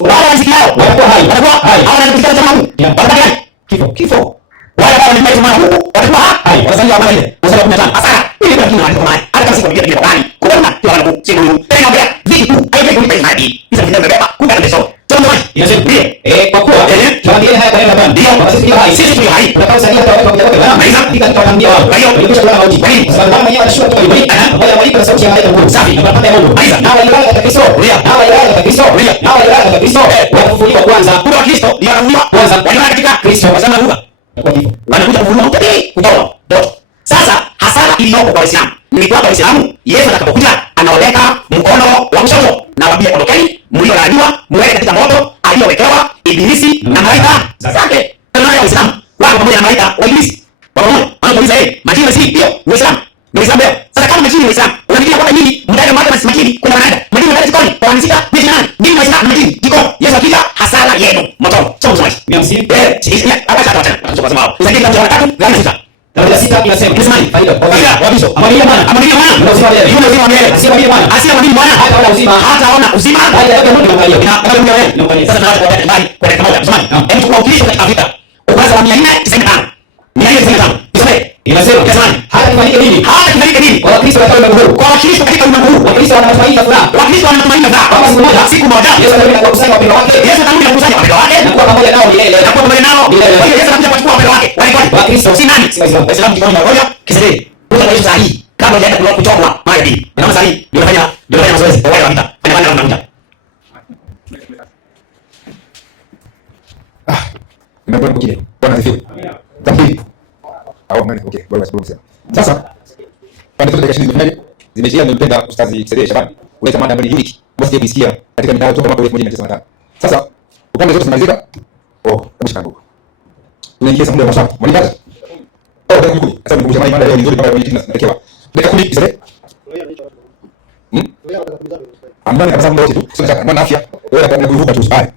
Wale wasikia watakuwa hai. Watakuwa hai. Hao wanakusikia jamaa Mungu. Baada ya kifo. Wale ambao wanamjua jamaa Mungu watakuwa hai. Wasanja wa ile. Wasanja 15. Sasa ili kwa kina wanakuwa hai. Hata kama siku nyingine bila gani. Kuna kila wanaku simu. Tena mbele. Vitu haifai kulipa hadi. Hizo ndio mbeba. Kumbe ndio. Tuna inasema kwa kuwa tuambie haya kwa neno la Bwana. Ndio basi sisi hai. Sisi tu hai. Tunaposaidia hata wao kwa Bwana. Maliza pika tutamwambia wao. Kwa hiyo ilikwisha kulala mauti. Kwa nini? Kwa sababu Bwana mwenyewe anashuka kutoka mbinguni. Moja mwalimu na sauti ya malaika mkuu. Safi. Na tunapata Mungu. Maliza. Na wale wale katika Kristo. Na wale wale katika Kristo. Na wale wale katika Kristo. Wakufufuliwa kwanza. Kwa Kristo ni wanafufuliwa kwanza. Wale katika Kristo wasema lugha. Kwa hivyo wanakuja kufufuliwa wote. Kutoa. Sasa hasara iliyoko kwa Waislamu ni kwamba Waislamu Yesu atakapokuja anaweka mkono wa kushoto na waambia ondokeni mliolaaniwa mwende katika moto aliyowekewa Ibilisi na malaika zake. Tunayo Waislamu wao pamoja na malaika wa Ibilisi. Pamoja wanauliza majini si ndio Waislamu. Ndio Waislamu. Sasa kama majini Waislamu unafikiri kwamba nini mtaje mahali basi majini kuna wanaenda. Majini wanaenda jikoni kwa wanzika ni nani? Ndio Waislamu majini jikoni. Yesu akija hasara yenu moto. Sio mzuri. Mimi sisi hapa sasa tunataka kusema. Sasa kile tunataka tatu gani sasa? Ndio sita inasema kisimani faida. Wabiso. Amwambia Bwana. Amwambia Bwana. Ndio uzima milele. Yule uzima milele. Asiyemwambia Bwana. Asiyemwambia Bwana. Hata ona uzima. Hata ona uzima. Baada ya Mungu kumwangalia. Kama Mungu yeye. Ndio sasa tunataka kuweka mbali kwa dakika moja. Msomani. Hebu tukao Kristo katika vita. Ukurasa wa 495. 495. Isome. Inasema kisimani. Hata kifanyike nini? Hata kifanyike nini? Kwa Kristo katika ulimwengu huu. Kwa Kristo katika ulimwengu huu. Wa Kristo wanatumaini furaha. Wa Kristo wanatumaini furaha. Kwa siku moja. Yesu atakuja kukusanya wapendwa wake. Yesu atakuja kukusanya wapendwa wake na kuwa pamoja nao milele. Na kuwa pamoja nao milele. Kwa hiyo Yesu atakuja kuchukua wapendwa wake. Wa Kristo si nani? Si Waislamu. Waislamu jikoni na ngoja. Kisede. Kutoka Yesu sahihi. Kabla hajaenda kuchomwa mara hii. Naona sahihi. Ndio nafanya mazoezi kwa wale wa vita. Fanya wanakuja. Nimekuwa kile. Bwana asifiwe. Tambii. Okay. Bwana asifiwe. Sasa pande zote dakika 20 zimejia ndio mpenda Ustazi Kisede Shabani. Uleta mada ambayo ni unique. Mbona kusikia katika mitandao toka mwaka 1995. Sasa upande zote zinamalizika. Kabisa kangu. Unaingia sasa muda wa maswali. Mwanikaza. Dakika 10. Sasa nikumbusha mada leo nzuri kama mwenyekiti naelewa. Dakika 10 Kisede. Ambaye kabisa muda wote tu. Sasa kama afya wewe unataka kuvuka tu usipale.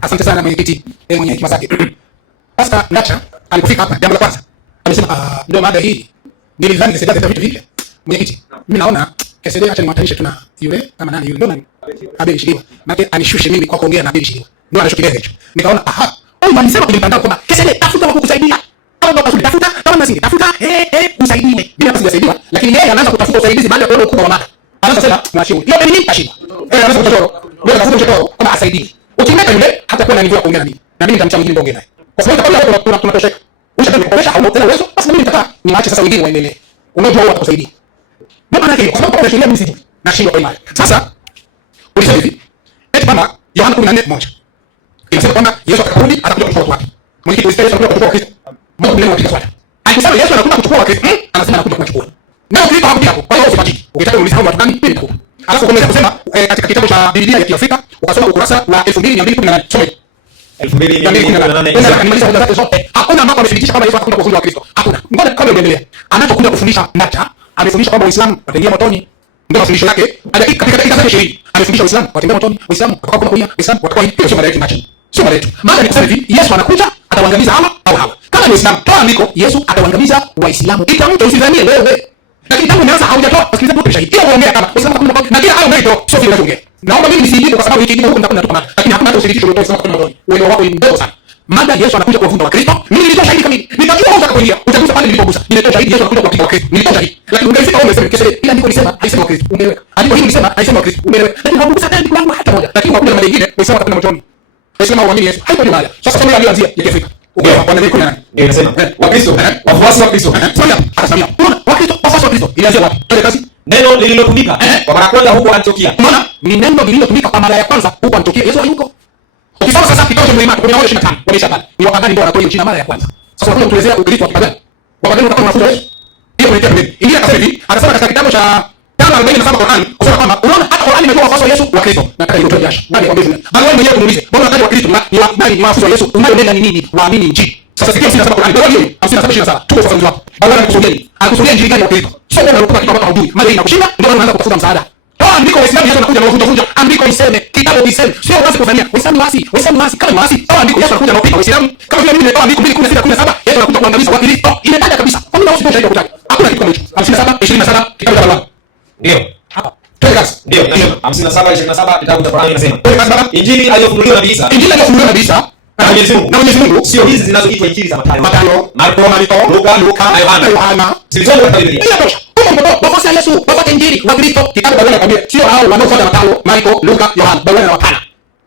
Asante sana mwenyekiti, mwenye hekima zake. Sasa Nacha alipofika hapa, jambo la kwanza amesema ndio mada hii. Nilidhani Kisede ataleta vitu vipya. Mwenyekiti, mimi naona Kisede acha nimwatanishe tuna yule kama nani yule, ndio nani? Abel Shiliwa. Maana anishushe mimi kwa kuongea na Abel Shiliwa. Ndio anachokileza hicho. Nikaona huyu mnisema kwenye mtandao kwamba Kisede tafuta wapo kusaidia. Kama ndio basi tafuta, kama nasi tafuta, usaidiwe. Bila basi kusaidiwa, lakini yeye anaanza kutafuta usaidizi baada ya kuona ukubwa wa mada. Anaanza sema mwashimu. Hiyo ni nini kashiba? Anaanza kutoa. Ndio anaanza kutoa kama asaidie. Ukimleta yule hata kuwa na nivyo kuongea na mimi. Na mimi nitamcha mwingine kuongea naye. Kwa sababu kama tunatosheka. Ushaanza kukoresha au tena uwezo, basi mimi nitakaa niwaache sasa wengine waendelee. Unajua wao watakusaidia. Ndio maana yake kwa sababu kwa sheria mimi sijui. Nashindwa kwa imani. Sasa ulisema hivi. Eti kama Yohana 14:1. Inasema kwamba Yesu atakurudi atakuja kuchukua watu. Mwenyekiti Yesu atakuja kuchukua Kristo. Mungu ndiye anakuja swali. Akisema Yesu anakuja kuchukua Kristo, anasema anakuja kuchukua. Na ukilipa hapo hapo. Kwa hiyo usipati. Ukitaka uulize watu gani mimi nitakupa. Alafu kumeweza kusema katika kitabu cha Biblia ya Kiafrika ukasoma ukurasa wa 2218. Soma 2218. Nimaliza hoja zake zote. Hakuna mambo amethibitisha kwamba Yesu atakuja kufundisha Kristo. Hakuna. Ngoja kabla uendelee. Anachokuja kufundisha Nacha, amefundisha kwamba Uislamu wataingia motoni. Ndio mafundisho yake. Katika dakika 20 amefundisha Uislamu wataingia motoni. Uislamu watakuwa kuna kulia. Uislamu watakuwa hivi. Sio mada yetu Nacha. Sio mada yetu. Maana ni kusema hivi, Yesu anakuja atawaangamiza hawa au hawa. Kama ni Uislamu, toa andiko, Yesu atawaangamiza Waislamu. Itamta usidhanie wewe. Lakini tangu umeanza haujatoa sikiliza tu shahidi. Hiyo unaongea kama Uislamu kuna na kila hayo ndio sio vile unaongea. Naomba mimi nisijibu kwa sababu nikijibu huko nitakwenda tupa. Lakini hakuna hata uthibitisho wowote sema kuna motoni. Wewe wako ni mdogo sana. Mada Yesu anakuja kuwavunja wa Kristo. Mimi nilitoa shahidi kamili. Nikajua wewe utakapoingia. Utagusa pale nilipogusa. Nilitoa shahidi Yesu anakuja kuwapiga wa Kristo. Nilitoa shahidi. Lakini ungefika wewe umesema Kisede. Ila ndiko nisema haisema wa Kristo. Umeelewa? Andiko hili nisema haisema wa Kristo. Umeelewa? Lakini hakugusa tena ndiko langu hata moja. Lakini kwa kuna mada nyingine Uislamu atakwenda motoni. Uislamu uamini Yesu. Haiko ni mada. Sasa somo alianzia ya Afrika. Umeelewa? Kwa nini kuna nani? Inasema wa Kristo. Wafuasi wa Kristo. Sasa akasamia. Unaona? Wa Kristo, wafuasi wa Kristo. Ilianzia wapi? Twende kazi. Neno lililotumika kwa mara ya kwanza huko Antiokia. Unaona? Ni neno lililotumika kwa mara ya kwanza huko Antiokia. Yesu hayuko. Ukisoma sasa kitabu cha Mlima 125 wamesha pale. Ni wakati ndio wanakuja nchini mara ya kwanza. Sasa unakuja kutuelezea Ukristo wa kipagani. Wakati ndio unakuja Yesu. Hiyo ni tendo. Ingia kasema hivi, akasema katika kitabu cha 5:47 Qur'an, kusema kwamba unaona hata Qur'an imekuwa wafuasi wa Yesu wa Kristo. Na katika hiyo jasho. Nani kwambia? Bali wewe mwenyewe kumuulize, mbona wakati wa Kristo bali ni wanafunzi wa Yesu. Unayonena ni nini? Waamini Injili. Sasa sikia 57 Qur'ani. Bwana hiyo 57:27. Tuko ufafanuzi wako. Bwana anakusudia. Anakusudia Injili gani ya Kristo? Sio wewe unakuwa kitu hapa hujui. Mali inakushinda ndio unaanza kutafuta msaada. Toa andiko Waislamu Yesu anakuja na kuvunja. Andiko iseme, kitabu iseme. Sio wazi kufanyia. Waislamu wasi kama wasi. Toa andiko Yesu anakuja na kupinga Waislamu. Kama vile mimi nimetoa andiko 2:16-17 Yesu anakuja kuangamiza Wakristo. Imetaja kabisa. Kwa nini usipende hiyo kutaja? Hakuna kitu kama hicho. 57:27 kitabu cha Allah. Ndio. Hapa. Twende ndio 57:27 kitabu cha Qur'ani inasema. Injili aliyofunuliwa Nabii Isa. Injili aliyofunuliwa Nabii Isa. Na Mwenyezi Mungu sio hizi zinazoitwa injili za Mathayo, Marko, Luka na Yohana. Zilizomo katika Biblia. Inatosha. Wafuasi wa Yesu wapate injili wa Kristo. Kitabu Biblia inakwambia sio hao wanaofuata Mathayo, Marko, Luka, Yohana, Biblia inawakana.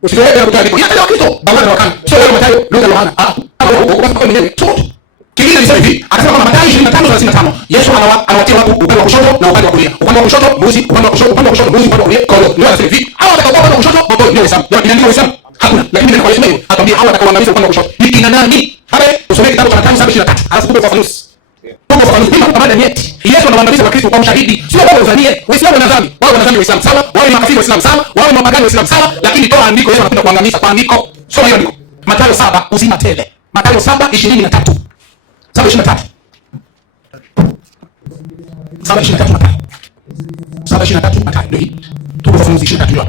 Usizoee na kutaja Biblia Kristo, Biblia inawakana. Sio wao Mathayo, Luka, Yohana. Basi kwa mwenyewe tu. Kingine ni hivi, anasema kwamba Mathayo 25:35 Yesu anawatia watu upande wa kushoto na upande wa kulia. Upande wa kushoto mbuzi, upande wa kushoto mbuzi, upande wa kulia kondoo. Ndio anasema hivi. Hao watakaokuwa upande wa kushoto bobo ndio Waislamu. Ndio inaandikwa Waislamu. Hakuna. Lakini ndio kwa Yesu mwenyewe atamwambia hao watakaoangamiza upande wa kushoto. Ni kina nani? Hapa usome kitabu cha Mathayo 7:23. Alafu tupe ufafanuzi. Tupe ufafanuzi bila kama nyeti. Yesu anawaangamiza Wakristo kwa ushahidi. Sio wao wazanie. Waislamu wana dhambi. Wao wana dhambi Waislamu sawa. Wao ni makafiri Waislamu sawa. Wao ni mapagani Waislamu sawa. Lakini toa andiko Yesu anakuja kuangamiza kwa andiko. Soma hiyo andiko. Mathayo 7 uzima tele. Mathayo 7:23. 7:23. 7:23 Mathayo. 7:23 Mathayo. Ndio hii. Tupe ufafanuzi 23 hiyo.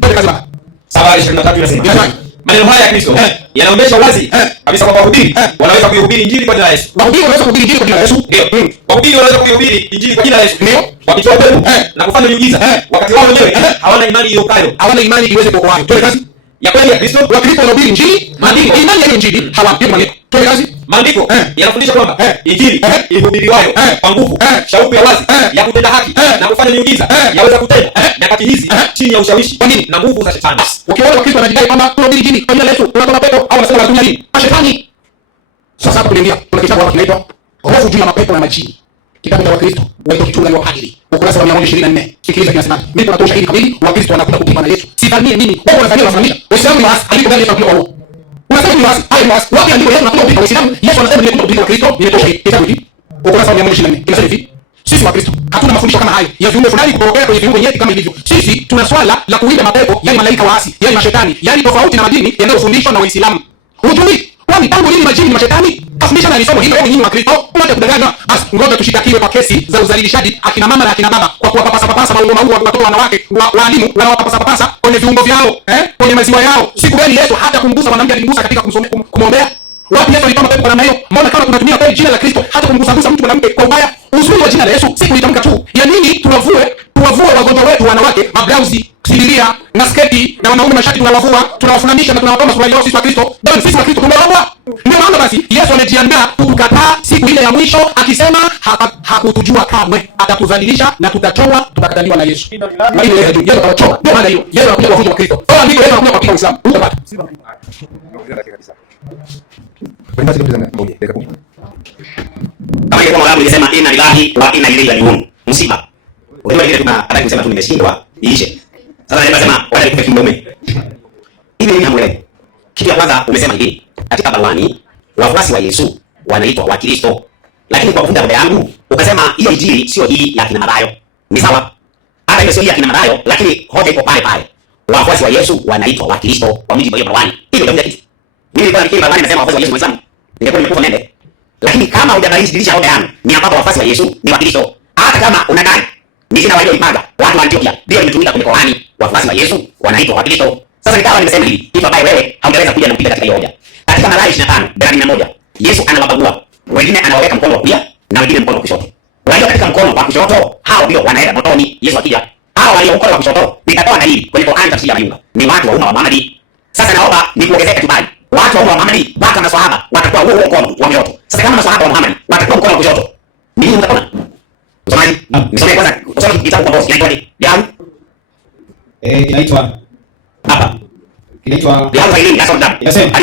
Twende kazi baba. 7:23 inasema. Maneno haya ya Kristo yanaonyesha wazi kabisa kwamba wahubiri wanaweza kuihubiri injili kwa jina la Yesu. Wahubiri wanaweza kuhubiri injili kwa jina la Yesu. Ndio. Wahubiri wanaweza kuihubiri injili kwa jina la Yesu. Ndio. Wakitoa pepo na kufanya miujiza wakati wao wenyewe hawana imani iliyokayo. Hawana imani iweze kuokoa. Twende kazi. Ya kweli ya Kristo, Wakristo wanahubiri injili, maandiko, imani ya injili, hawaamini maneno. Twende kazi. Maandiko yanafundisha kwamba injili ihubiriwayo kwa nguvu, shauku ya wazi ya kutenda haki na kufanya miujiza yaweza kutenda nyakati hizi chini ya ushawishi na nguvu za shetani. Ukiona Wakristo wanajidai kwamba tunahubiri injili kwa jina la Yesu, tunatoa pepo au wanasema wanatumia nini? Shetani. Sasa hapo tunaingia kuna kitabu hapa kinaitwa Hofu juu ya mapepo na majini. Kitabu cha Wakristo waitwa kichunga wa hadiri. Ukurasa wa 124. Sikiliza kinasema. Mimi tunatoa ushahidi kamili Wakristo wanakuja kupima na Yesu. Sidhanie mimi. Wao wanadhania wanafananisha. Waislamu ni waasi, aliko ndani ya kwa wao. Unasema ni waasi, hai waasi. Wapi andiko Yesu anakuja kupima Waislamu? Yesu anasema ni kupima Wakristo, ni tosha hii. Kitabu hiki. Ukurasa wa 124. Kinasema hivi. Sisi Wakristo hatuna mafundisho kama hayo ya viumbe fulani kupokea kwenye viumbe nyeti kama ilivyo. Sisi tuna swala la kuwinda mapepo, yani malaika waasi, yani mashetani, yani tofauti na madini yanayofundishwa na Waislamu. Hujui kwani tangu lini majini mashetani afundisha na lisomo hilo nyinyi Wakristo mmoja kudanganywa? Basi ngoja tushitakiwe kwa kesi za udhalilishaji akina mama na akina baba kwa kuwapapasa maungo watoto wanawake walimu wanawapapasa kwenye viungo vyao kwenye maziwa yao. Siku gani Yesu hata kumgusa mwanamke alimgusa katika kumwombea? Wapi Yesu alitoa mapepo kwa namna hiyo? Mbona kama tunatumia kweli jina la Kristo hata kumgusa mtu mwanamke kwa ubaya? Uzuri wa jina la Yesu si kulitamka tu. Ya nini tuwavue wagonjwa wetu wanawake mablausi, sidiria na sketi na wanaume mashati tunawafananisha na tunawatoa suruali yao sisi wa Kristo. Bali sisi wa Kristo tumewaua. Ndio maana basi Yesu amejiandaa kutukataa siku ile ya mwisho akisema hakutujua kamwe, atatudhalilisha na tutakataliwa na Yesu. Na ile ya juu Yesu atawachoa. Ndio maana hiyo. Yesu anakuja kuwafunja Wakristo. Kwa nini Yesu anakuja kwa Uislamu? Utapata. Kama ilivyo Mola alisema inna lillahi wa inna ilaihi rajiun. Msiba. Unajua ile tunataka kusema tu nimeshindwa iishe. Sasa ndio nasema wale nikupe kimume. Hivi ni hamwelewi. Kitu ya kwanza umesema hivi. Katika baruani wafuasi wa Yesu wanaitwa Wakristo. Lakini kwa kufunga hoja yangu ukasema hiyo injili sio hii ya kina Mathayo. Ni sawa. Hata hiyo sio hii ya kina Mathayo, lakini hoja iko pale pale. Wafuasi wa Yesu wanaitwa Wakristo kwa mujibu wa hiyo baruani. Hiyo ndio kitu. Mimi nilikuwa nikiwa baruani nasema wafuasi wa Yesu Muislamu. Ningekuwa nimekufa nende. Lakini kama hujabadilisha hoja yangu ni ambapo wafuasi wa Yesu ni Wakristo. Hata kama unadai ni jina walioipaga watu wa Antiokia ndio limetumika kwenye Qur'ani, wafuasi wa Yesu wanaitwa Wakristo. Sasa nikawa nimesema hivi, ifa bai wewe haungeweza kuja na kupita katika hiyo hoja. Katika Mathayo 25:11 Yesu anawabagua. Wengine anawaweka mkono wa kulia na wengine mkono wa kushoto. Walio katika mkono wa kushoto hao ndio wanaenda motoni Yesu akija. Hao walio mkono wa kushoto nikatoa na hili kwenye Qur'ani tafsiri ya Mayunga. Ni watu wa umma wa Muhammad. Sasa naomba nikuongezee kibali. Watu wa umma wa Muhammad, watu wa maswahaba watakuwa huo mkono wa kushoto. Sasa kama maswahaba wa Muhammad watakuwa mkono wa kushoto. Nini mtaona? Msomaji, nisome kwanza usome kitabu kwa bosi kinaitwa Diamu. Kinaitwa hapa. Kinaitwa Diamu za elimu nasoma. Inasema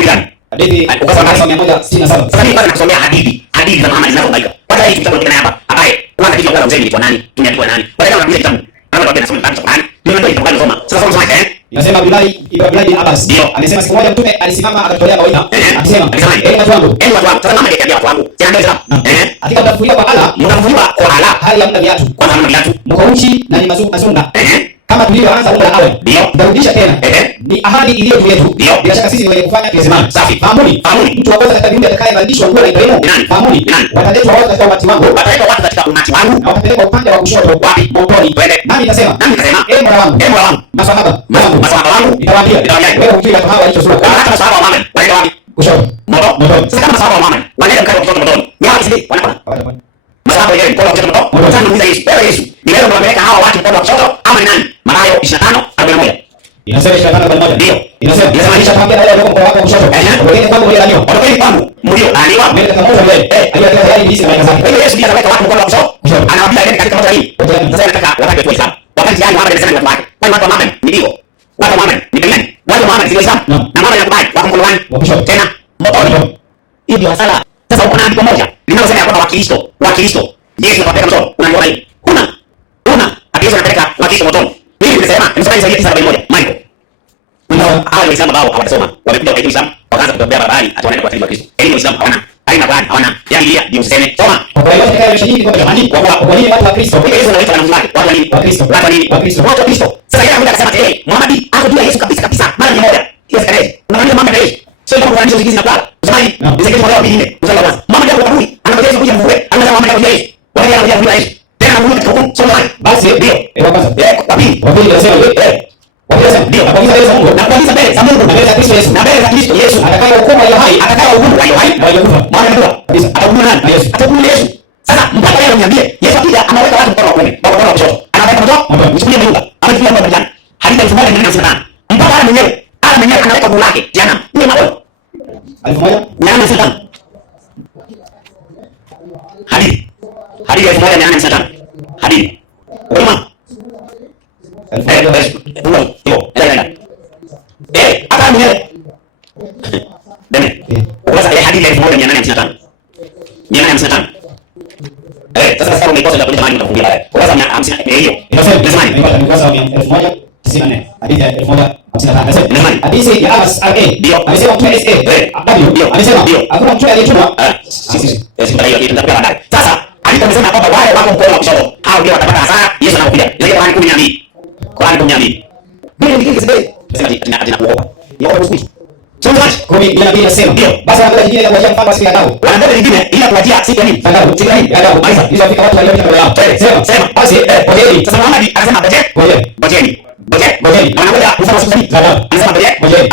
hadithi ukasoma 167. Sasa mimi kwanza nakusomea hadithi za Muhammad zinazobaika. Kwanza hii kitabu kina hapa. Ambaye kwanza kitu cha mzee ni nani? Tumeandikwa nani? Baada ya kuangalia kitabu. Kama watu wanasoma kitabu cha nani? Mimi ndio nitakwenda kusoma. Sasa soma Inasema Abdulahi ibn Abbas amesema siku moja mtume alisimama akatolea mawaidha akisema watu wangu sasa mama ndiye watu wangu hakika mtafufuliwa kwa Allah hali hamna viatu kwanza hamna viatu mko uchi na ni mazunga kama tulivyoanza muda awali. Ndio. Tutarudisha tena. Ni ahadi iliyo juu yetu. Ndio. Bila shaka sisi ni wenye kufanya kisimamo. Safi. Fahamuni. Mtu wa kwanza katika viumbe atakayebadilishwa nguo na Ibrahimu. Fahamuni. Wataletwa watu katika umati wangu. Wataletwa watu katika umati wangu. Na watapelekwa upande wa kushoto wapi? Motoni. Twende. Nami nitasema. Ee Mola wangu. Ee Mola wangu. Masahaba wangu. Nitawaambia. Wewe hujui watu hawa walichosura. Hata masahaba wa Muhammad. Wanaenda wapi? Kushoto. Motoni. Sasa kama masahaba wa Muhammad wanaenda mkao kushoto motoni. Ni hapo sisi wanakwenda. Masahaba wenyewe mkono wa kushoto motoni. Sasa muuliza Yesu. Wewe Yesu, ni wewe unapeleka hawa watu mkono wa kushoto ama ni nani? Mathayo 25:41. Inasema 25:41. Ndio. Inasema nishakwambia wale walio mkono wako wa kushoto. Wengine kwangu mlio laaniwa. Wengine kwangu mlio laaniwa. Mbele katika moto mbele. Aliweka tayari hizi malaika zake. Wewe Yesu ndiye anaweka watu mkono wa kushoto. Anawaambia nenda katika moto hii. Sasa nataka wakati wetu Islam. Wakati yani Muhammad anasema watu wake. Kwani watu wa Muhammad ni ndio. Watu wa Muhammad ni nani? Watu wa Muhammad si Islam. Na Muhammad anakubali wako mkono wa kushoto. Tena motoni. Hiyo ndio hasara. Sasa uko na andiko moja linalosema kwamba Wakristo Yesu anapeleka motoni. Unaona hili? Una Yesu anapeleka Wakristo motoni. Mimi nimesema Isaia 9:41 Michael. Hawa ni Waislamu ambao hawajasoma. Wamekuja kwa Uislamu, wakaanza kutembea barabarani ati wanaenda kwa Kristo. Elimu ya Uislamu hawana. Haina Qur'an, hawana. Yaani Biblia ndio useme. Soma. Kwa hiyo katika hiyo shahidi kwa jamani, kwa nini watu wa Kristo? Kwa Yesu anaita wanafunzi wake. Watu wa nini? Wa Kristo. Watu wa nini? Wa Kristo. Watu wa Kristo. Sasa yeye anakuja akasema eti Muhammad ako juu ya Yesu kabisa. Mara ni moja. Yesu kaneni. Unaona Muhammad na Yesu. Sio kama kuanisha usikizi na kulala. Usemaji? Nisikilize moja wa pili. Usala kwanza. Muhammad ako kaburi. Anakuja Yesu kuja mvue. Anasema Muhammad ako juu ya Yesu. Wale anakuja juu ya Yesu. Tena anakuja katika hukumu. Soma wapi? Basi ndio. Kwa kwanza. Kwa pili anasema ndio nakuagiza mbele za Mungu na kuagiza mbele za Mungu na mbele za Kristo Yesu na mbele za Kristo Yesu atakayehukumu walio hai atakayehukumu walio hai na waliokufa. Maana ndio kabisa atahukumu nani? Na Yesu atahukumu Yesu. Sasa mpaka leo niambie, Yesu akija anaweka watu mkono wa kuume na mkono wa kushoto, anaweka mkono mchukulie Mungu amefikia mambo jana hadithi 1455 mpaka ana mwenyewe anaweka nguo lake jana ni mambo 1455 hadithi 1455 hadithi kama hata mwenyewe deme uweza ile hadithi 1855 sasa sasa umeikosa ndio jamani utafungia baadaye uweza 50 hiyo inasema jamani nimepata uweza 1094 hadithi ya 1055 jamani hadithi ya Abbas ndio amesema mtume ndio amesema ndio hakuna mtu aliyetumwa sisi hiyo tutakuwa baadaye sasa hadithi amesema kwamba wale wako mkono wa kushoto hao ndio watapata hasara Yesu anakuja ile Qur'an 12 Qur'an 12 Biblia nyingine zile sema atina kuoa ni kwa usiku sio basi kumi bila bila sema ndio basi wanaenda nyingine ya kuajia mfano siku ya Daudi wanaenda nyingine ila kuajia siku ya nini Daudi siku ya nini Daudi aisa hizo afika watu waliopita mbele yao sema basi ngojeni sasa Muhammad anasema ngojeni na wanakuja kufanya siku hii anasema ngojeni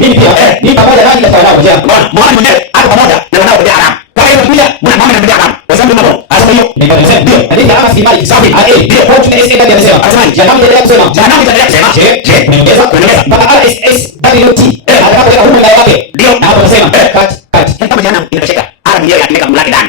mimi pia ni pamoja nani katika wanao ngojea Muhammad mwenyewe ako pamoja na wanao ngojea haram kwa hiyo pia Muhammad anamjia haram wasambi mambo asema hiyo ndio hadithi ya Abbas ibali safi ndio kwa tuna SK kadi anasema jana itaendelea kusema je unaongeza mpaka RSSWT atakapoweka huko ndani yake ndio na hapo anasema cut kama jana inatosheka ara mwenyewe akiweka mlaki ndani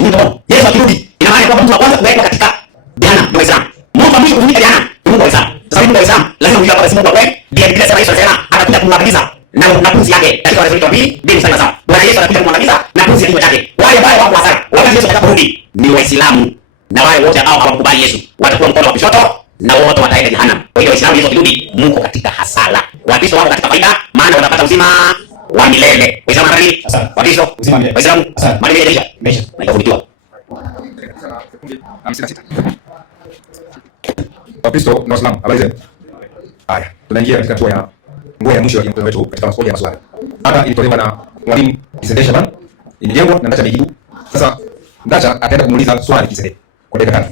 ndio Yesu akirudi ina maana kwamba mtu wa kwanza kuweka katika jana ndio Islam Mungu mwisho kutumika jana Mungu wa Islam sasa Mungu wa Islam lazima ujue kwamba Mungu wa kweli ndiye Biblia sema Yesu anasema atakuja kumwangamiza na punzi yake katika Wakorintho 2 sawa Bwana Yesu anakuja kumwangamiza na punzi ya kichwa chake wale ambao wako hasara wakati Yesu atakaporudi ni Waislamu na wale wote ambao hawakubali Yesu watakuwa mkono wa kushoto na wote wataenda jehanamu. Kwa hiyo Waislamu Yesu akirudi mko katika hasara. Wakristo wako katika faida maana wanapata uzima wa milele. Waislamu nani? Wakristo uzima wa milele. Waislamu milele maisha. Na ikafunikiwa. 56. Wakristo na Waislamu habari zenu. Haya, tunaingia katika hatua ya nguo ya mwisho ya mkutano wetu katika maswali ya maswali. Hata ilitolewa na mwalimu Kisende Shaban, imejengwa na Ndacha amejibu. Sasa Ndacha ataenda kumuuliza swali Kisende kwa dakika 5.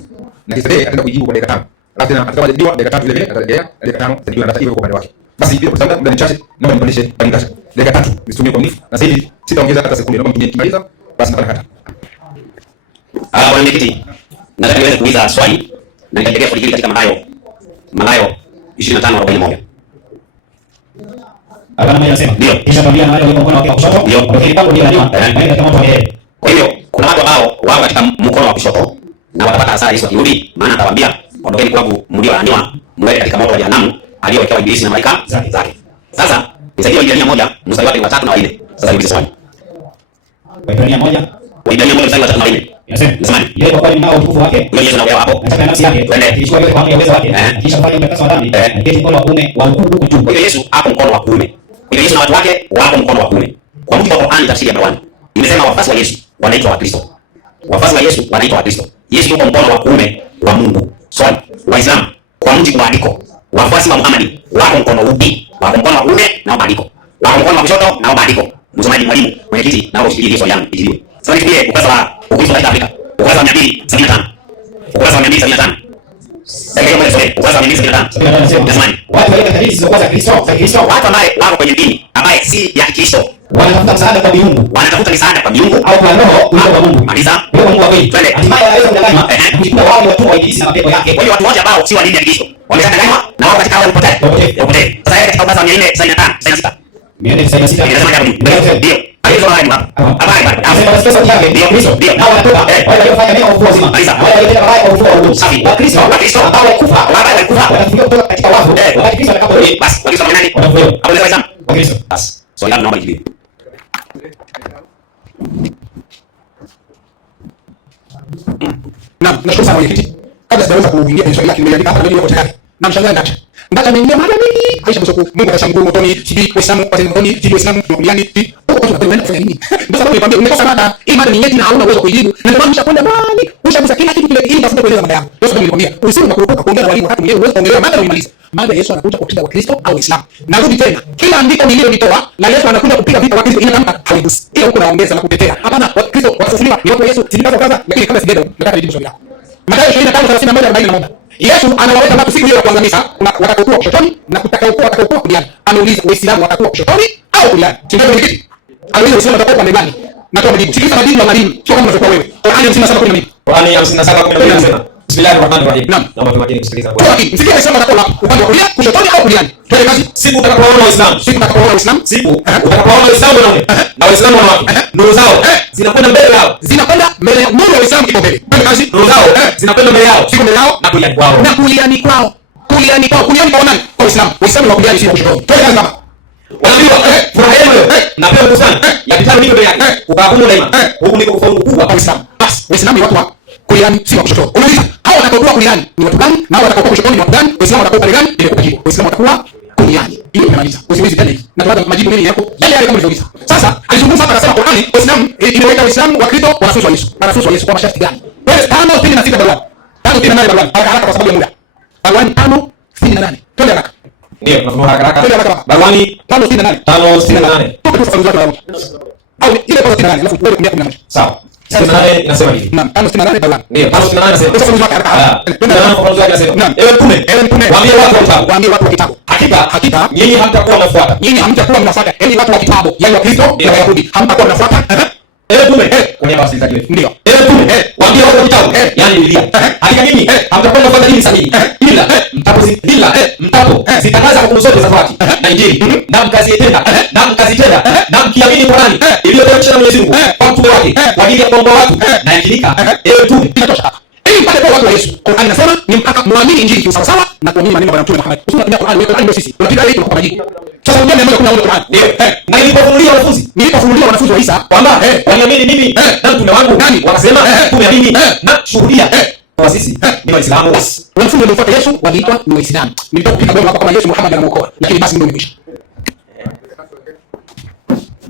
Na Kisende ataenda kujibu kwa dakika 5. Alafu tena atakapojibiwa dakika 3 vile vile ataendelea dakika 5 atajibiwa na Ndacha hivyo kwa upande wake. Basi bila kusahau muda ni chache, naomba nipandishe kwa Ndacha. Dakika 3 nisitumie kwa mnifu. Na sasa hivi sitaongeza hata sekunde, naomba nikimaliza basi napata. Bwana mwenyekiti, nataka niweze kuuliza swali na nitaendelea kulijadili katika Mathayo 25:41. Bwana mmoja anasema ndio kisha tabia na wale walio mkono wake wa kushoto ndio kwa kile ndio ndio naenda kama mtu yeye. Kwa hiyo kuna watu ambao wako katika mkono wa kushoto na watapata hasara Yesu akirudi, maana atawaambia ondokeni kwangu mliolaaniwa mwende katika moto wa jehanamu aliyowekewa ibilisi na malaika zake. Sasa nisaidie Waebrania 1 mstari wake wa 3 na 4. Sasa niulize swali. Waebrania 1 mstari wa 3 na 4. Nasema yeye kwa kweli nao utukufu wake yeye Yesu anaongea hapo katika nafsi yake kisha kwa kwa uwezo wake kisha kufanya utakaso wa dhambi kisha mkono wa kuume wa hukumu juu. Kwa hiyo Yesu hapo mkono wa kuume. Kwa hiyo Yesu na watu wake wako mkono wa kuume. Kwa mujibu wa Qur'an tafsiri ya Qur'an imesema wafuasi wa Yesu wanaitwa Wakristo. Wafuasi wa Yesu wanaitwa Wakristo. Yesu yuko mkono wa kuume wa Mungu. Swali, Waislamu kwa mujibu wa andiko. Wafuasi wa Muhammad wako mkono upi? Wako mkono wa kuume na andiko. Wako mkono wa kushoto na andiko. Msomaji, mwalimu, mwenyekiti, na ushikilie swali yangu ijibiwe. Sasa nifikie ukurasa wa Ukristo katika Afrika. Ukurasa wa 275. Ukurasa wa 275. Ukurasa wa 275. Watu walio katika dini zisizokuwa za Kristo, watu ambao wako kwenye dini ambaye si ya Kristo, wanatafuta msaada kwa miungu, wanatafuta misaada kwa miungu au kwa roho kutoka kwa Mungu. Maliza. Kwa Mungu wa kweli. Twende. Hatimaye wanaweza kudanganywa kujikuta wao ni watu wa ibilisi na mapepo yake. Kwa hiyo watu wote ambao si wa dini ya Kristo wameshadanganywa na wao katika hali potea. Sasa yeye katika ukurasa wa 495, 96. 496. Inasema jambo hili. Ndio. Alizo haya ni habari. Anasema Kristo ni yake. Ndio Kristo. Ndio. Nao wanatoka wale waliofanya mema kwa uzima. Wale waliotenda mabaya kwa ufufuo wa uongo. Safi. Wa Kristo ambao walikufa, watafufuliwa kutoka katika wafu. Wakati Kristo atakaporudi, basi Kristo ni nani? watafufuliwa. Au ni Waislamu? Wa Kristo. Basi. Swali langu naomba lijibiwe. Nashukuru sana mwenyekiti. Kabla sijaweza kuingia kwenye swali lake nimeandika hapa ndio tayari. Namshangaa Ndacha. Ndacha ameingia mara mingi. Aisha Msoko, Mungu atashamguru motoni, sijui Waislamu pale motoni, sijui Waislamu duniani. Huko watu wanaenda kufanya nini? Ndio sababu nikwambia umekosa mada. Hii mada ni nyeti na hauna uwezo kuijibu. Na ndio maana mshakwenda mbali. Ushagusa kila kitu kile ili basi kueleza mada yako. Ndio sababu nilikwambia usiwe unakurupuka kuongea na walimu wakati mwingine uwezo kuongelea mada uimalize. Mada Yesu anakuja kupiga wa Kristo au Uislamu. Narudi tena. Kila andiko nililolitoa la Yesu anakuja kupiga vita wa Kristo ila namna haigusi. Ila huko naongeza na kutetea. Hapana, wa Kristo watasufuriwa ni watu wa Yesu. Sijipata kwanza lakini kabla sijaenda nataka nijibu swali lako. Mathayo 25:31-41. Yesu anawaweka watu siku hiyo ya kwanza misa watakaokuwa kushotoni na watakaokuwa kuliani. Ameuliza Waislamu watakuwa kushotoni au kuliani? Sio mwenyekiti. Anauliza Waislamu watakuwa pande gani? Natoa majibu. Sikiliza majibu ya mwalimu. Sio kama unavyokuwa wewe. Qur'ani 57:12. Qur'ani 57:12 inasema Bismillahirrahmanirrahim. Naomba tumakini kusikiliza. Kwa hiyo msikie Waislamu watakuwa upande wa kulia, kushotoni au kuliani. Twende kazi. Siku utakapoona Waislamu, Siku utakapoona Waislamu, siku utakapoona Waislamu wanaume na Waislamu wanawake, nuru zao zinakwenda mbele yao. Zinakwenda mbele, nuru ya Uislamu ipo mbele. Twende kazi. Nuru zao zinakwenda mbele yao. Siku mbele yao na kuliani kwao. Na kuliani kwao. Kuliani kwao. Kuliani kwa nani? Kwa Uislamu. Uislamu wa kuliani sio kushotoni. Twende kazi baba. Wanaambiwa furaha yenu leo na pepo sana ya vitano niko mbele yake. Ukahukumu daima. Huku ndiko kufaulu kubwa kwa Uislamu. Basi Waislamu ni watu wa kuliani sio kushotoni. Unauliza hao watakaokuwa kuliani ni watu gani? Na watakaokuwa kushotoni ni watu gani? Waislamu watakuwa pale gani? Ile kujibu. Waislamu watakuwa kuliani. Hiyo imemaliza. Usiulize tena hivi. Na tuanze majibu mimi yako. Yale yale kama nilivyouliza. Sasa alizungumza hapa akasema Qur'ani Waislamu imeweka Waislamu wa Kristo wanafunzi wa Yesu. Wanafunzi wa Yesu kwa masharti gani? Wewe 5:66 barua. 5:68 barua. Haraka kwa sababu ya muda. Barua 5:68. Twende haraka. Ndio, tunafunua haraka. Twende haraka. Barua 5:68. 5:68. Tupe ufafanuzi wake haraka. Au ile 5:68 alafu wewe kumia 11. Sawa. 68 inasema hivi. Naam, 5:68 barua. Ndio, 5:68 inasema. Ufafanuzi wake haraka. Twende haraka ufafanuzi wake inasema. Naam. Ewe mtume, waambie watu wa kitabu. Waambie watu wa kitabu. Hakika nyinyi hamtakuwa mnafuata. Nyinyi hamtakuwa mnafuata. Yaani watu wa kitabu, yaani wa Kristo na Wayahudi. Hamtakuwa mnafuata. Ewe mtume, kwa niaba ya wasikilizaji wetu. Ndio. Ewe mtume, waambie watu wa kitabu, yaani Biblia. Hakika nyinyi hamtakuwa mnafuata dini sahihi. Ila mtapozitangaza hukumu zote za Torati na Injili na mkazitenda na mkiamini Qur'ani iliyoteremshwa na Mwenyezi Mungu kwa mtume wake kwa ajili ya kuomba watu na injilika. Ewe mtume, inatosha. Ili mpate kwa watu wa Yesu. Qur'ani inasema ni mpaka muamini Injili kwa sawa na kuamini maneno ya Mtume Muhammad. Usitumie Qur'ani, wewe ndio sisi. Tunapiga hii kwa majibu. Sasa unajua mimi kuna Qur'ani. Ndio. Na nilipofunulia wanafunzi wa Isa kwamba waliamini mimi na mtume wangu nani wakasema tumeamini na shuhudia kwa sisi ni Waislamu. Wanafunzi waliofuata Yesu waliitwa ni Waislamu. Nilitaka kupiga goma hapa kama Yesu Muhammad anamuokoa. Lakini basi ndio nimekwisha.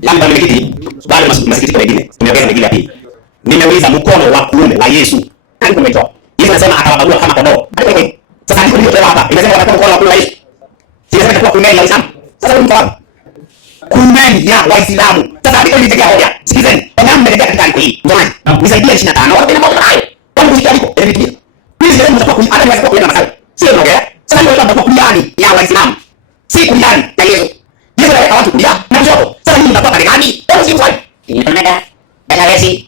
Jambo la mwenyekiti, bado masikitiko mengine. Tumeongeza mengine ya pili. Nimeuliza mkono wa kuume wa Yesu. Alikuwa umetoa. Yesu anasema atawabagua kama kondoo. Sasa ndiko nilichotoa hapa. Inasema watakuwa mkono wa kuume wa Yesu. Sasa itakuwa kumeni ya Uislamu. Sasa wewe mfahamu. Kumeni ya Waislamu. Sasa ndiko nilichotoa hoja. Sikizeni. Kama mmeelekea katika andiko hili. Msomaji. Nisaidie 25. Wala bila mambo hayo. Kwangu kusikia andiko. Nipitie. Mimi sasa mtakuwa kuja hata niweze kuenda masala. Sio naongea. Sasa ndio watakuwa kuliani ya Waislamu. Si kuliani ya Yesu. Yesu anaweka watu kulia na kushoto. Sasa nyinyi mtakuwa pale gani? Hebu si swali. Inaonekana Yesu.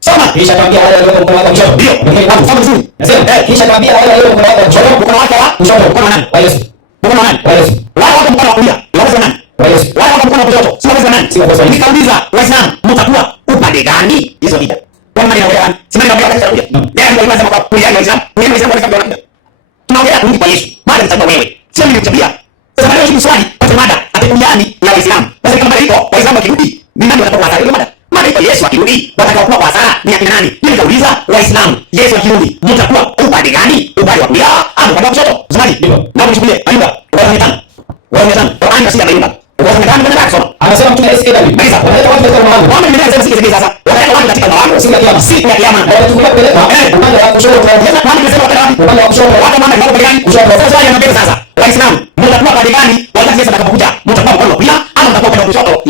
Soma kisha tuambia wale walio mkono wako kushoto. Ndio. Watu soma vizuri. Nasema kisha tuambia wale walio mkono wako kushoto. Mkono wake wa kushoto. Mkono nani? Wa Yesu. Mkono nani? Wa Yesu. Wale wako mkono wa kulia. Wale nani? Wa Yesu. Wale wako mkono wa kushoto. Sio wale nani? Sio wale. Nikauliza Waislamu mtakuwa upande gani? Hizo ndio. Kwa maana inaongea. Sima inaongea katika kulia. Yeye ndio anasema kwa kulia Waislamu. Wewe Waislamu wanasema kwa nini? Tunaongea kurudi kwa Yesu. Baada mtachagua wewe. Sio mimi nichapia. Sasa leo hii swali kwa mada atakuliani ya Waislamu. Sasa kama iko Waislamu wakirudi, ni nani watakuwa hasara? Ile mada. Mada iko Yesu akirudi, watakaokuwa kwa hasara ni akina nani? Mimi nikauliza Waislamu, Yesu akirudi, mtakuwa upande gani? Upande wa kulia au upande wa kushoto? Msemaji, ndio. Na mshuhudia, ayuba, wazamtana. Wazamtana. Qur'ani nasema ayuba. Wazamtana ndio ndio kusoma. Anasema mtume Yesu kidali. Maliza, wanaleta watu katika malango. Wao mimi nasema sikizeni sasa. Wanaleta watu katika malango siku ya kiyama. Siku ya kiyama. Watatumia kupeleka upande wa kushoto. Yesu kwani anasema upande wa kushoto. Watu maana ni upande gani?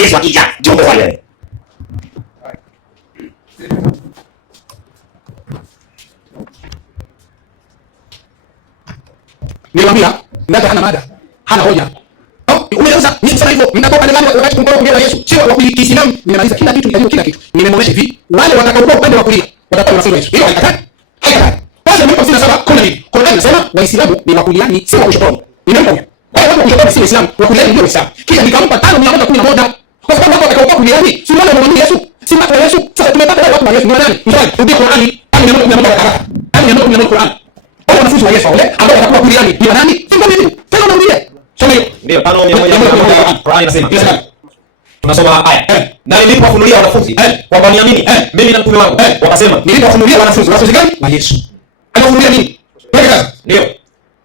Yesu akija, jumbe wale. Niwaambia, Ndacha hana mada, hana hoja. Umeanza nisema hivyo, mnapoka ndani wakati kumkoa kuongea Yesu, sio wa Kiislamu, nimemaliza kila kitu, nikajua kila kitu. Nimemwonyesha hivi, wale watakaokuwa upande wa kulia, watakuwa wanafunzi wa Yesu. Hilo haikatai. Haikatai. Kwanza mimi 57:12. Qur'an inasema Waislamu ni wakuliani, sio wa kushoto. Nimempa. Wale watu wa kushoto si Waislamu, wakuliani ndio Waislamu. Kisha nikampa 5:111. Kwa sababu watu watakaokuwa kuliani, si wale wa Yesu, si watu wa Yesu. Sasa tumepata wale watu wa Yesu ni nani? Mfano, rudi Qur'ani, 5:111. 5:111 Qur'an. Wale wanafunzi wa Yesu wale ambao watakuwa kuliani ni nani? Sio mimi. Tena narudia. Soma hiyo. Ndio, 5:111 Qur'an inasema. Tunasoma aya. Na nilipowafunulia wanafunzi kwamba niamini mimi na mtume wangu, wakasema nilipowafunulia wanafunzi gani? Na Yesu. Anafunulia nini? Ndio.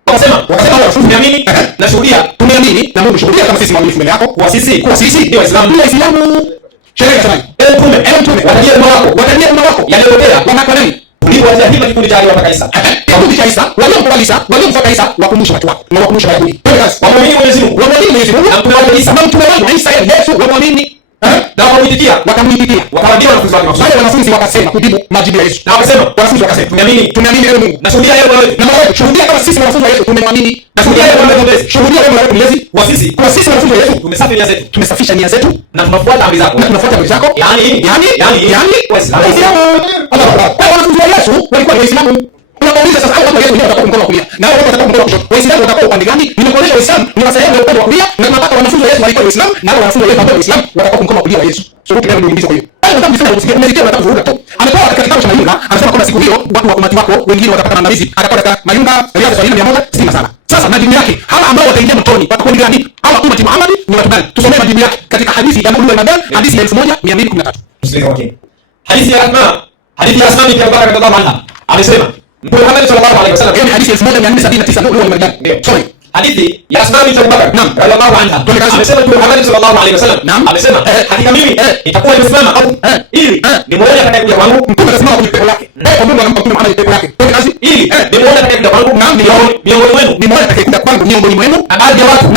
Wakasema wanafunzi niamini na shuhudia, tumeamini na Mungu shuhudia kama sisi mwaminifu mbele yako, kwa sisi ndio Waislamu. Sheria sana. Mtume, watajia umma wako yaliyotokea kwa nani? Ulipoanza hivi kikundi cha watu Isa. Kikundi cha Isa, waliomfuata Isa, wakumbusha watu wako. Na wakumbusha Wayahudi. Waamini Mwenyezi Mungu. Waamini Mwenyezi Mungu. Na mtume wake Isa. Na mtume wake Isa Yesu, waamini. Na wakamwitikia. Wakawaambia wanafunzi wake. Wale wanafunzi wakasema kujibu majibu ya Yesu. Na wakasema, wanafunzi wakasema, tumeamini wewe Mungu. Na shuhudia yeye wewe. Na wewe shuhudia kama sisi wanafunzi wa Yesu tumemwamini. Na shuhudia yeye wewe mlezi. Shuhudia wewe mlezi. Kwa sisi wanafunzi wa Yesu tumesafisha nia zetu. Tumesafisha nia zetu Na tunafuata amri zako. Na tunafuata amri zako. Yaani Waislamu. Wanafunzi wa Yesu walikuwa ni Waislamu. Unauliza sasa watu wa Yesu watakuwa mkono wa kulia. Na wao watakuwa mkono wa kushoto. Waislamu watakuwa upande gani? Nimekuonyesha Waislamu ni wasehemu ya upande wa kulia na tunapata wanafunzi wa Yesu walikuwa Waislamu na wale wanafunzi wa Yesu ambao Waislamu watakuwa mkono wa kulia wa Yesu. Sio kitu ndio kwa hiyo. Hayo ndio mfano usikie umesikia nataka kuvuruga tu. Ametoa katika kitabu cha Mayunga anasema kwamba siku hiyo watu wa umati wako wengine watapata maandalizi. Atakuwa katika Mayunga Riyadh 167. Sasa majibu yake hawa ambao wataingia motoni watakuwa ni gani? Hawa umati Muhammad ni watu gani? Tusomee majibu yake katika hadithi ya Mtume Muhammad, hadithi ya 1213. Tusikilize kwa kina. Hadithi ya Asma binti Abu Bakr radhiallahu anha. Amesema Mtume Muhammad sallallahu alaihi wasallam, yani hadithi 1479 ndio ni sorry. Hadithi ya Asma binti Abu Bakr radhiallahu anha. Amesema Mtume Muhammad sallallahu alaihi wasallam, amesema hakika mimi itakuwa nimesimama au ili nimuone atakayekuja kwangu. Mtume anasimama kwenye pepo lake. Mungu anampa Mtume Muhammad pepo lake. Kwa kazi ili nimuone atakayekuja kwangu miongoni mwenu. Nimuone atakayekuja kwangu miongoni mwenu. Na baadhi ya watu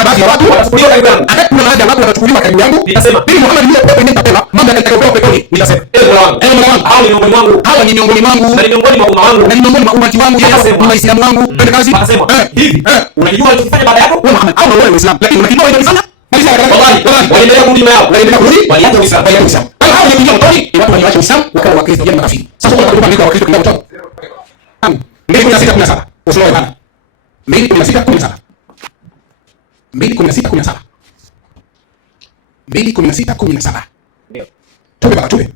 watachukuliwa karibu yangu. Kuna baadhi ya watu watachukuliwa karibu yangu. Nitasema mimi Muhammad ndiye pepo nitapewa. Mambo yatakayokuwa peponi nitasema. Mola wangu. Hao ni miongoni mwangu. Hawa ni miongoni mwangu. Na ni miongoni mwa umma wangu. Na ni miongoni mwa umati wangu. Ni Waislamu wangu. Kwa kazi akasema hivi unajua walichofanya baada yako wewe Muhammad au wewe Muislamu, lakini unajua walichofanya wallahi waliendelea kurudi nao walianza Uislamu. Hao ni miongoni motoni ni watu walioacha Uislamu wakawa Wakristo jamii marafiki. Sasa kwa sababu andiko Wakristo kitabu cha 2:16-17 ufunuo wa Yohana 2:16-17 2:16-17 2:16-17 tupe baba tupe.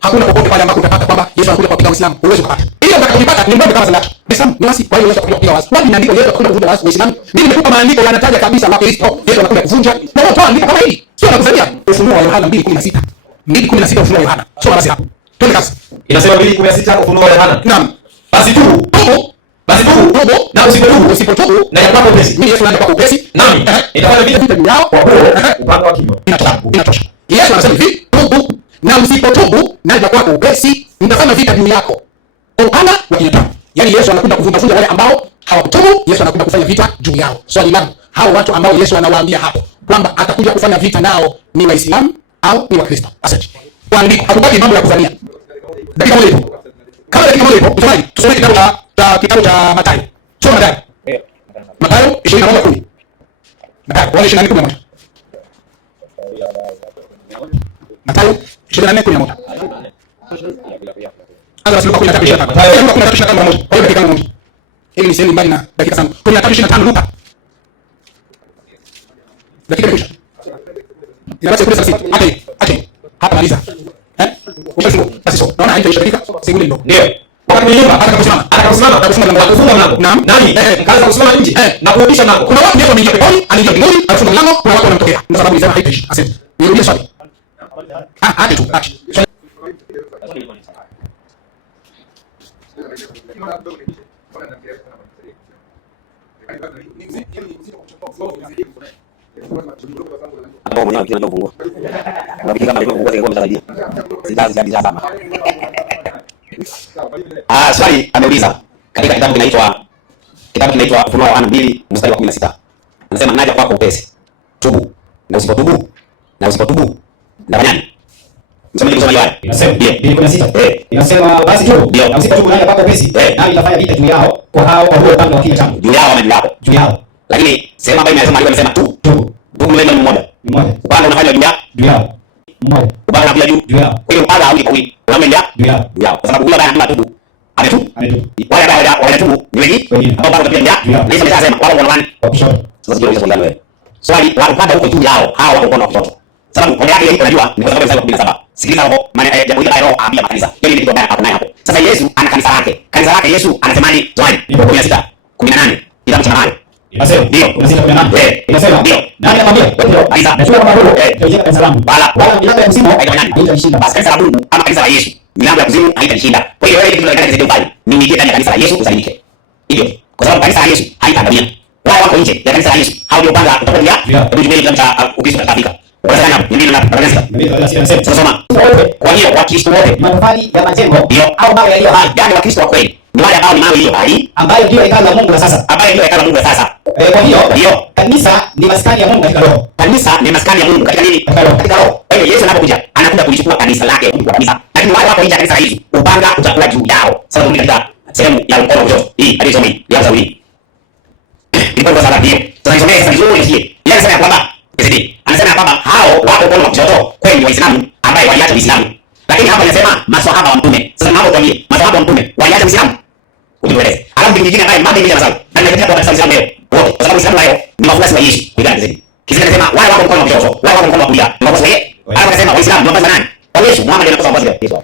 Hakuna popote pale ambako utapata kwamba Yesu anakuja kupiga Uislamu, uwezo kupata. Ile utakayopata ni mambo kama salatu. Uislamu ni wasi, kwa hiyo unaweza kupiga wasi. Kwani andiko Yesu anakuja kuvunja wasi Uislamu? Mimi nimekupa maandiko yanataja kabisa la Kristo. Yesu anakuja kuvunja. Na watu andiko kama hili. Sio nakuzania. Ufunuo wa Yohana 2:16. 2:16 Ufunuo wa Yohana. Soma basi hapo. Twende kasi. Inasema 2:16 Ufunuo wa Yohana. Naam. Basi tubu. Na usipotubu na yakwako upesi. Mimi Yesu anaenda kwa upesi. Nami nitafanya vita juu yao kwa upanga wa kinywa. Inatosha. Yesu anasema hivi, tubu na usipotubu naja kwako upesi, nitafanya vita juu yako kwa upanga wa kinywa. Yaani Yesu anakuja kuvunja wale ambao hawakutubu, Yesu anakuja kufanya vita juu yao. Swali langu, hao watu ambao Yesu anawaambia hapo kwamba atakuja kufanya vita nao ni Waislamu au ni Wakristo? Asante. Kwa andiko hatutaki mambo ya kuzania. Dakika moja ipo. Kama dakika moja ipo, msomaji, tusome kitabu cha Mathayo. Soma Mathayo. Mathayo 21:10. Mathayo 24:11. Mathayo 24:11. Anza sura 13:25. Mathayo 13:25. Kwa hiyo dakika moja. Ili nisiende mbali na dakika zangu. 13:25 Luka. Dakika kisha. Inabaki kule sasa. Ate. Hapa maliza. Ushafungua. Basi so. Naona haitaisha dakika. Sekunde ndio. Ndio. Wakati nyumba atakaposimama kufunga mlango. Nani? Kaanza kusimama nje na kurudisha mlango. Kuna watu ndio wameingia peponi, anaingia mbinguni, anafunga mlango, kuna watu wanatokea. Ndio sababu nilisema haitaisha. Asante. Nirudie swali. Aje tu. Hapo mwenyewe kile ndio fungua. Nafikiri kama ndio fungua kwa msaidia. Sijazi sana. Swali ameuliza katika kitabu kinaitwa Ufunuo wa Yohana 2:16. Anasema naja kwako upesi. Tubu. Na usipotubu Na usipotubu ndafanya msemaji kusoma Yohana inasema ndio 16 inasema basi tu ndio na usipotubu naye pako pesi nami nitafanya vita juu yao kwa hao kwa huo upande wa kinywa changu juu yao ama juu yao. Lakini sema ambayo imesema tu ndugu mmoja mmoja upande unafanya juu yao mmoja upande unakuja juu yao. Kwa hiyo upande hauji kwa wingi unaenda juu yao kwa sababu yule ambaye anatubu ametubu wale ambao wanatubu ni wengi ambao bado pia juu yao. Ndio nimesema wao wanawani wa kushoto. Sasa jiulize swali wewe, swali wao upande huko juu yao hao wako upande wa kushoto sababu kwa yake ile unajua ni kwa sababu ya 17. Sikiliza hapo maana ya jambo hili la roho aambia makanisa. Hiyo ni kitu baya hapo naye hapo. Sasa Yesu ana kanisa lake. Kanisa lake Yesu anasemaje? Zoani 16 18 kitabu cha Mathayo. Inasema ndio 16:18. Inasema ndio. Nani anamwambia? Ndio. Aisa. Najua kama huo ndio kanisa langu. Wala milango ya msimu haitashinda. Basi kanisa la Mungu ama kanisa la Yesu, milango ya kuzimu haitashinda. Kwa hiyo wewe kitu unataka kizidi mbali. Ni uingie ndani ya kanisa la Yesu usaidike. Hivyo. Kwa sababu kanisa la Yesu haitaangamia. Wao wako nje ya kanisa la Yesu. Hao ndio panga utakwenda ndio jumbe kitabu cha Ukristo utafika. Unasema nini na kanisa? Sasa kwa hiyo Wakristo wote matofali ya majengo au mawe yaliyo hai, yani Wakristo wa kweli ni wale ambao ni mawe yaliyo hai ambayo ndio hekalu la Mungu la sasa, ambayo ndio hekalu la Mungu la sasa. Kwa hiyo kanisa ni maskani ya Mungu katika roho. Kanisa ni maskani ya Mungu katika nini? Katika roho. Kwa hiyo Yesu anapokuja anakuja kulichukua kanisa lake kwa kanisa. Lakini wale wako nje ya kanisa hili, upanga utakuwa juu yao. Sasa turudi katika sehemu ya mkono kushoto. Hii hadi somo hili. Lianza hili. Ndipo kwa sababu hiyo. Tunaisomea sasa vizuri hii. Yeye anasema kwamba anasema kwamba hao wako mkono wa kushoto kweli Waislamu ambaye waliacha Uislamu. Lakini hapa inasema maswahaba wa mtume. Sasa hapo tuambie, maswahaba wa mtume waliacha Uislamu? Utueleze. Alafu kitu kingine ambaye mambo mengi mazao. Na ninakuja kwa Uislamu leo. Wote kwa sababu Uislamu leo ni wafuasi wa Yesu. Kulingana zaidi. Kisha anasema wale wako mkono wa kushoto, wale wako mkono wa kulia. Ni wafuasi wa yeye. Alafu anasema Waislamu ni wafuasi wa nani? Wa Yesu. Muhammad anakosa wafuasi wa Yesu.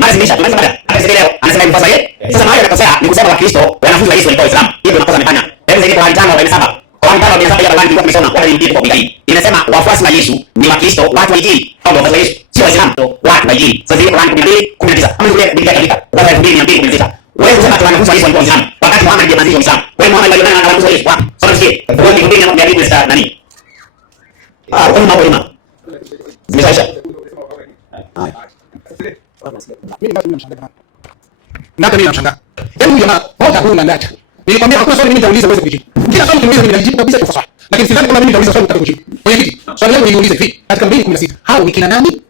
Mara zimisha tunaweza baada. Hata sisi leo anasema ni wafuasi wa yeye. Sasa mahali anakosea ni kusema Wakristo wanafunzi wa Yesu walikuwa Waislamu. Hivyo tunakosa amefanya. Hebu zaidi kwa 5:47. Kwa mfano bila sababu ya bali tulikuwa tumesoma wala ni kwa Biblia. Inasema wafuasi wa Yesu ni Wakristo, watu wa Injili. Au wafuasi wa Yesu sio Waislamu, watu wa Injili. Sasa hiyo Qur'an 12:19. Kama vile Biblia katika wala 22:16. Wewe unasema tu wanafunzi wa Yesu walikuwa Waislamu. Wakati Muhammad ndiye mwanzilishi wa Uislamu. Wewe Muhammad alionana na wanafunzi wa Yesu. Sasa msikie. Wewe ni mbili na 200 nani? Kwa mambo lima. Zimeshaisha. Mimi namshangaa. Hebu jamaa, moja huyu na ndacha. Nilikwambia hakuna swali mimi nitauliza uweze kujibu. Kila swali niulize mimi najibu kabisa kwa sawa. Lakini sidhani kama mimi nitauliza swali utakayojibu. Kwenye kiti. Swali langu niulize hivi, katika 2:16. Hao ni kina nani?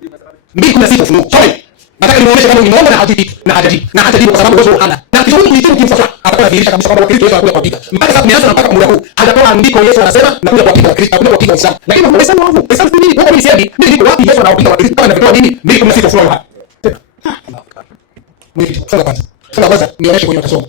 2:16 Ufunuo. Sorry. Nataka nimuoneshe kama nimeomba na hajibu na hajajibu. Na hatajibu kwa sababu wewe hana. Na kisha kujibu kimfuata. Atakuwa dhihirisha kabisa kwamba Wakristo Yesu anakuja kuwapiga. Mpaka sasa tumeanza mpaka muda huu. Hajatoa andiko Yesu anasema nakuja kuwapiga Wakristo, nakuja kuwapiga Waislamu. Lakini unasema wavu. Sasa nini? Wewe unisemi, mimi niko wapi Yesu anawapiga Wakristo kama ninavyotoa dini? 2:16 Ufunuo hapa. Mwiti, sasa kwanza. Sasa kwanza nionyeshe kwenye utasomo.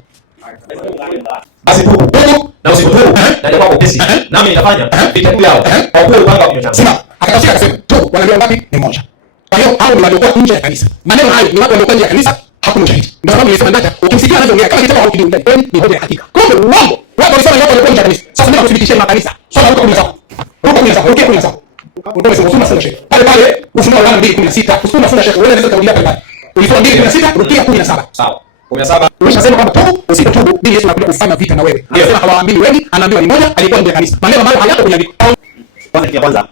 Basi tubu na usipotubu na kwa upesi nami nitafanya vitabu yao kwa kuwa upanga wa kinywa changu. Sema akatafsiri akasema tubu wanaelewa ngapi? Ni moja. Kwa hiyo hao ni waliokuwa nje ya kanisa. Maneno hayo ni watu waliokuwa nje ya kanisa, hakuna ushahidi. Ndio sababu nilisema ndacha ukimsikia anaongea kama kitabu haukijui ndani ni hoja ya hakika. Kumbe uongo. Watu walisema watu waliokuwa nje ya kanisa. Sasa mimi nakuthibitishia makanisa. Swala huko kwenye sawa. Huko kwenye sawa. Huko kwenye sawa. Ndio sema usoma sana shehe. Pale pale Ufunuo 2:16. Usoma sana shehe. Wewe unaweza kurudia pale pale. Ulifunuo 2:16 rudia 17. Sawa. 17 umeshasema kwamba tubu usipotubu Biblia Yesu anakuja kufanya vita na wewe. Anasema hawaamini wengi, anaambiwa ni moja, alikuwa nje ya kanisa. Maneno ambayo hayako kwenye andiko. Kwanza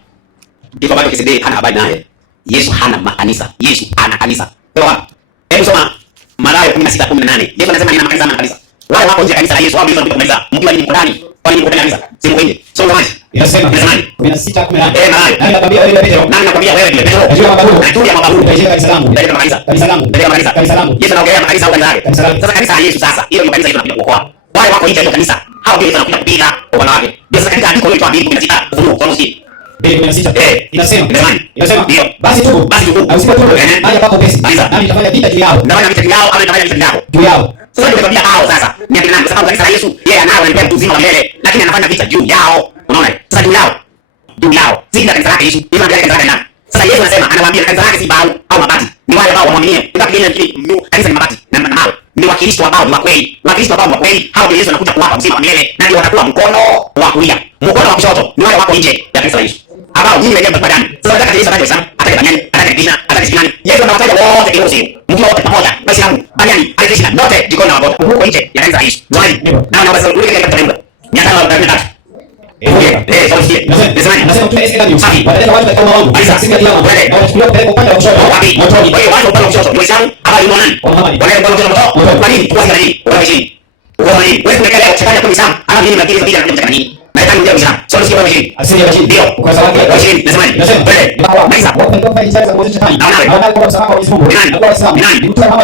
kitu ambacho kisidii hana habari naye. Yesu hana makanisa. Yesu ana kanisa. Sawa? Hebu soma Mathayo 16:18. Yesu anasema nina makanisa na kanisa. Wale wako nje ya kanisa la Yesu, wao ndio wanakuja mkiwa nyinyi ndani. Kwa nini mko ndani ya kanisa? Si mko nje. Soma wazi. Inasema 16:18. Mathayo. Nani nakwambia wewe Petro? Nani nakwambia wewe Petro? Najua mababu. Najua mababu. Utajenga kanisa langu. Utajenga kanisa. Kanisa langu. Utajenga kanisa. Yesu anaongelea kanisa au kanisa lake? Sasa kanisa la Yesu sasa. Hiyo ndio kanisa Yesu anakuja kuokoa. Wale wako nje ya kanisa. Hao ndio Yesu anakuja kupiga kwa wanawake. Yesu katika andiko hilo la 2:16 Ufunuo kwa nusi. 2:16. Inasema ndio. Basi tubu. Na usipotubu haja pako pesi. Nami nitafanya vita juu yao. Nitafanya vita juu yao au nitafanya vita yao? Juu yao. Sasa ndio tabia hao sasa. Ni akina nani? Kwa sababu kanisa la Yesu yeye anao anipea mtu uzima wa milele, lakini anafanya vita juu yao. Unaona? Sasa juu yao. Juu yao. Si kanisa lake Yesu. Yeye anataka kanisa lake nani? Sasa Yesu anasema anawaambia kanisa lake si bao au mabati. Ni wale ambao wamwaminie. Ndio kile kanisa ni mabati na mawe. Ni Wakristo ambao ni wa kweli. Wakristo ambao ni wa kweli. Hao ndio Yesu anakuja kuwapa uzima wa milele na ndio watakuwa mkono wa kulia. Mkono wa kushoto ni wale wako nje ya kanisa la Yesu. Ambao nyinyi wenyewe mtakuwa ndani. Sasa nataka Yesu ataje sana. Ataje Daniel, ataje Krishna, ataje Sinani. Yesu anawataja wote kirosi. Mkiwa wote pamoja. Basi yangu, Daniel, ataje Krishna, wote jikoni na wabote. Huko nje ya kanisa la Yesu. Mwali. Na na basi ulike katika Biblia. Nyata la Biblia. Nasema tu SKW. Wataleta watu katika maombi. Siku ya kiyama. Watachukuliwa kupeleka upande wa kushoto. Wapi? Motoni. Kwa hiyo watu upande wa kushoto. Waislamu habari ni nani? Muhammad. Wale upande wa kushoto. Kwa nini? Kwa nini? Kwa nini? Wewe unakaa leo chakanya kwa Uislamu. Ana nini lakini kabisa anakuja nini? Nataka ndio Uislamu. Sio nisikie kwa mashini. Asili ya mashini. Ndio. Ukurasa wake Wa 20 nasemaje? Nasema Twende. Maiza. Wapenda kwa hizo za kuozesha shetani. Naona kwa sababu Mwenyezi Mungu. Nani? Kwa sababu Nani? ni mtu kama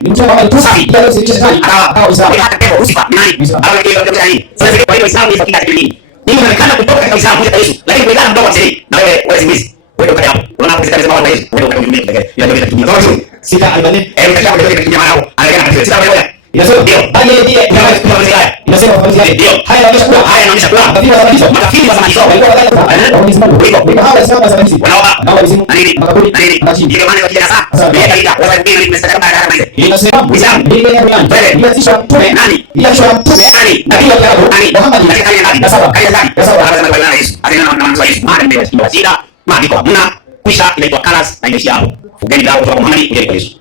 ni mtu kama tusafi. Ndio leo sisi shetani. Akawa Uislamu. Hata pepo usifa. Nani? Au ndio ndio nani? Sasa kwa hiyo Uislamu ni hakika dini. Mimi naonekana kutoka katika Uislamu kuja Yesu. Lakini kulingana na mdomo wa siri. Na wewe zimizi. Wewe ndio hapo. Unaona hapo sasa kama Yesu. Wewe ndio kama ndio kitumia. Sawa. Sita alibani. Ndio ndio kitumia mara. Anaenda katika sita wewe. Inasema ndio. Bali ndiye kwa haya. Inasema kwa haya. Ndio. Haya inaonyesha kuwa makafiri wa zamani walikuwa wadai kwa Mwenyezi Mungu. Kwa hawa Waislamu wa zamani wanaomba Mwenyezi Mungu nini? Makaburi na chini. Ndio maana wakija sasa. Ndio kaida. Wao wengine ni msaka baada ya mzee. Inasema Uislamu ndio ile yani. Wewe ni asisha mtume nani? Iliashwa mtume nani? Nabii wa Kiarabu nani? Muhammad katika kaya nabii. Nasaba kaya nabii. Nasaba anasema kwa Yesu. Azina na mwanzo wa Yesu. Maana ndio shida. Maandiko hamna. Kisha inaitwa kalas na inaishia hapo. Fugeni dawa kutoka kwa Muhammad kuja kwa Yesu.